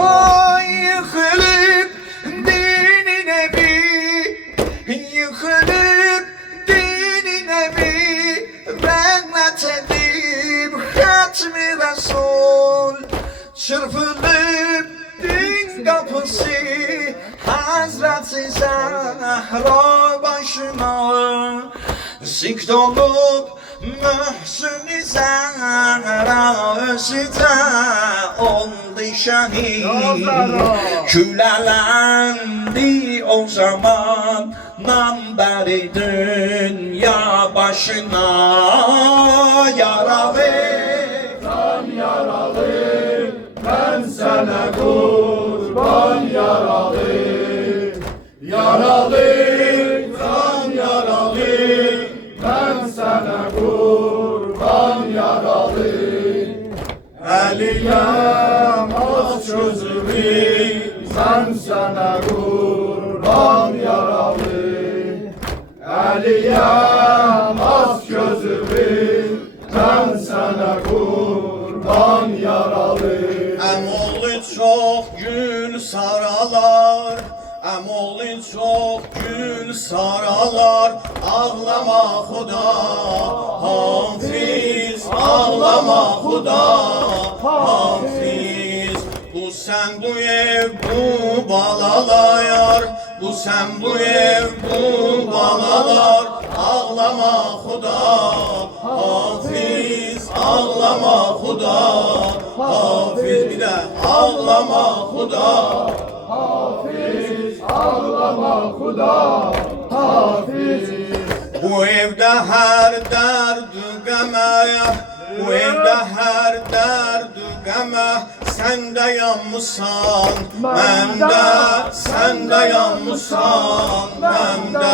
ay yıkılıp dinine bir, yıkılıp dinine bir, rahmet edip hatmi Resul, çırpılıp din kapısı Hazreti Zahra başına, zikr olup Mühsün-i Zahra özüde oldu şehit. Külelendi o zamandan beri dünya başına yaralı. Can yaralı, ben sana kurban yaralı. Yaralı, can yaralı, ben sana kurban yaralı. Aliyem aç gözümü, ben sana kurban yaralı. Aliyem aç gözümü, ben sana kurban yaralı. Əmoğlu çox gül saralar, əmoğlu çox gül saralar. Ağlama Xuda, Hafiz, ağlama Xuda, Hafiz. Bu sen bu ev bu balalar, bu sen bu ev bu balalar. Ağlama Xuda, Hafiz, ağlama Xuda, Hafiz. Bir de ağlama Xuda, Hafiz, ağlama Xuda, Hafiz. bu evde her derdi geme, bu evde her derdi geme. Sen de yanmışsan, ben de, sen de yanmışsan, ben de.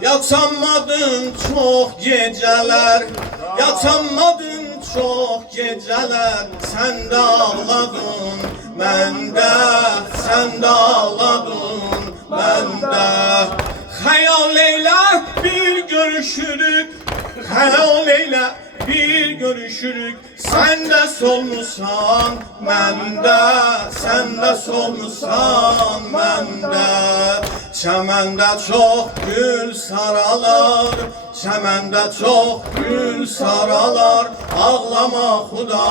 Yatamadım çok geceler, yatamadım çok geceler. Sen de ağladın, ben de, sen de ağladın, ben de. Hayal eyle bir görüşürük, hayal eyle bir görüşürük. Sen de solmuşsan, ben de, sen de solmuşsan, ben de. Çemende çok gül saralar, çemende çok gül saralar. Ağlama Xuda,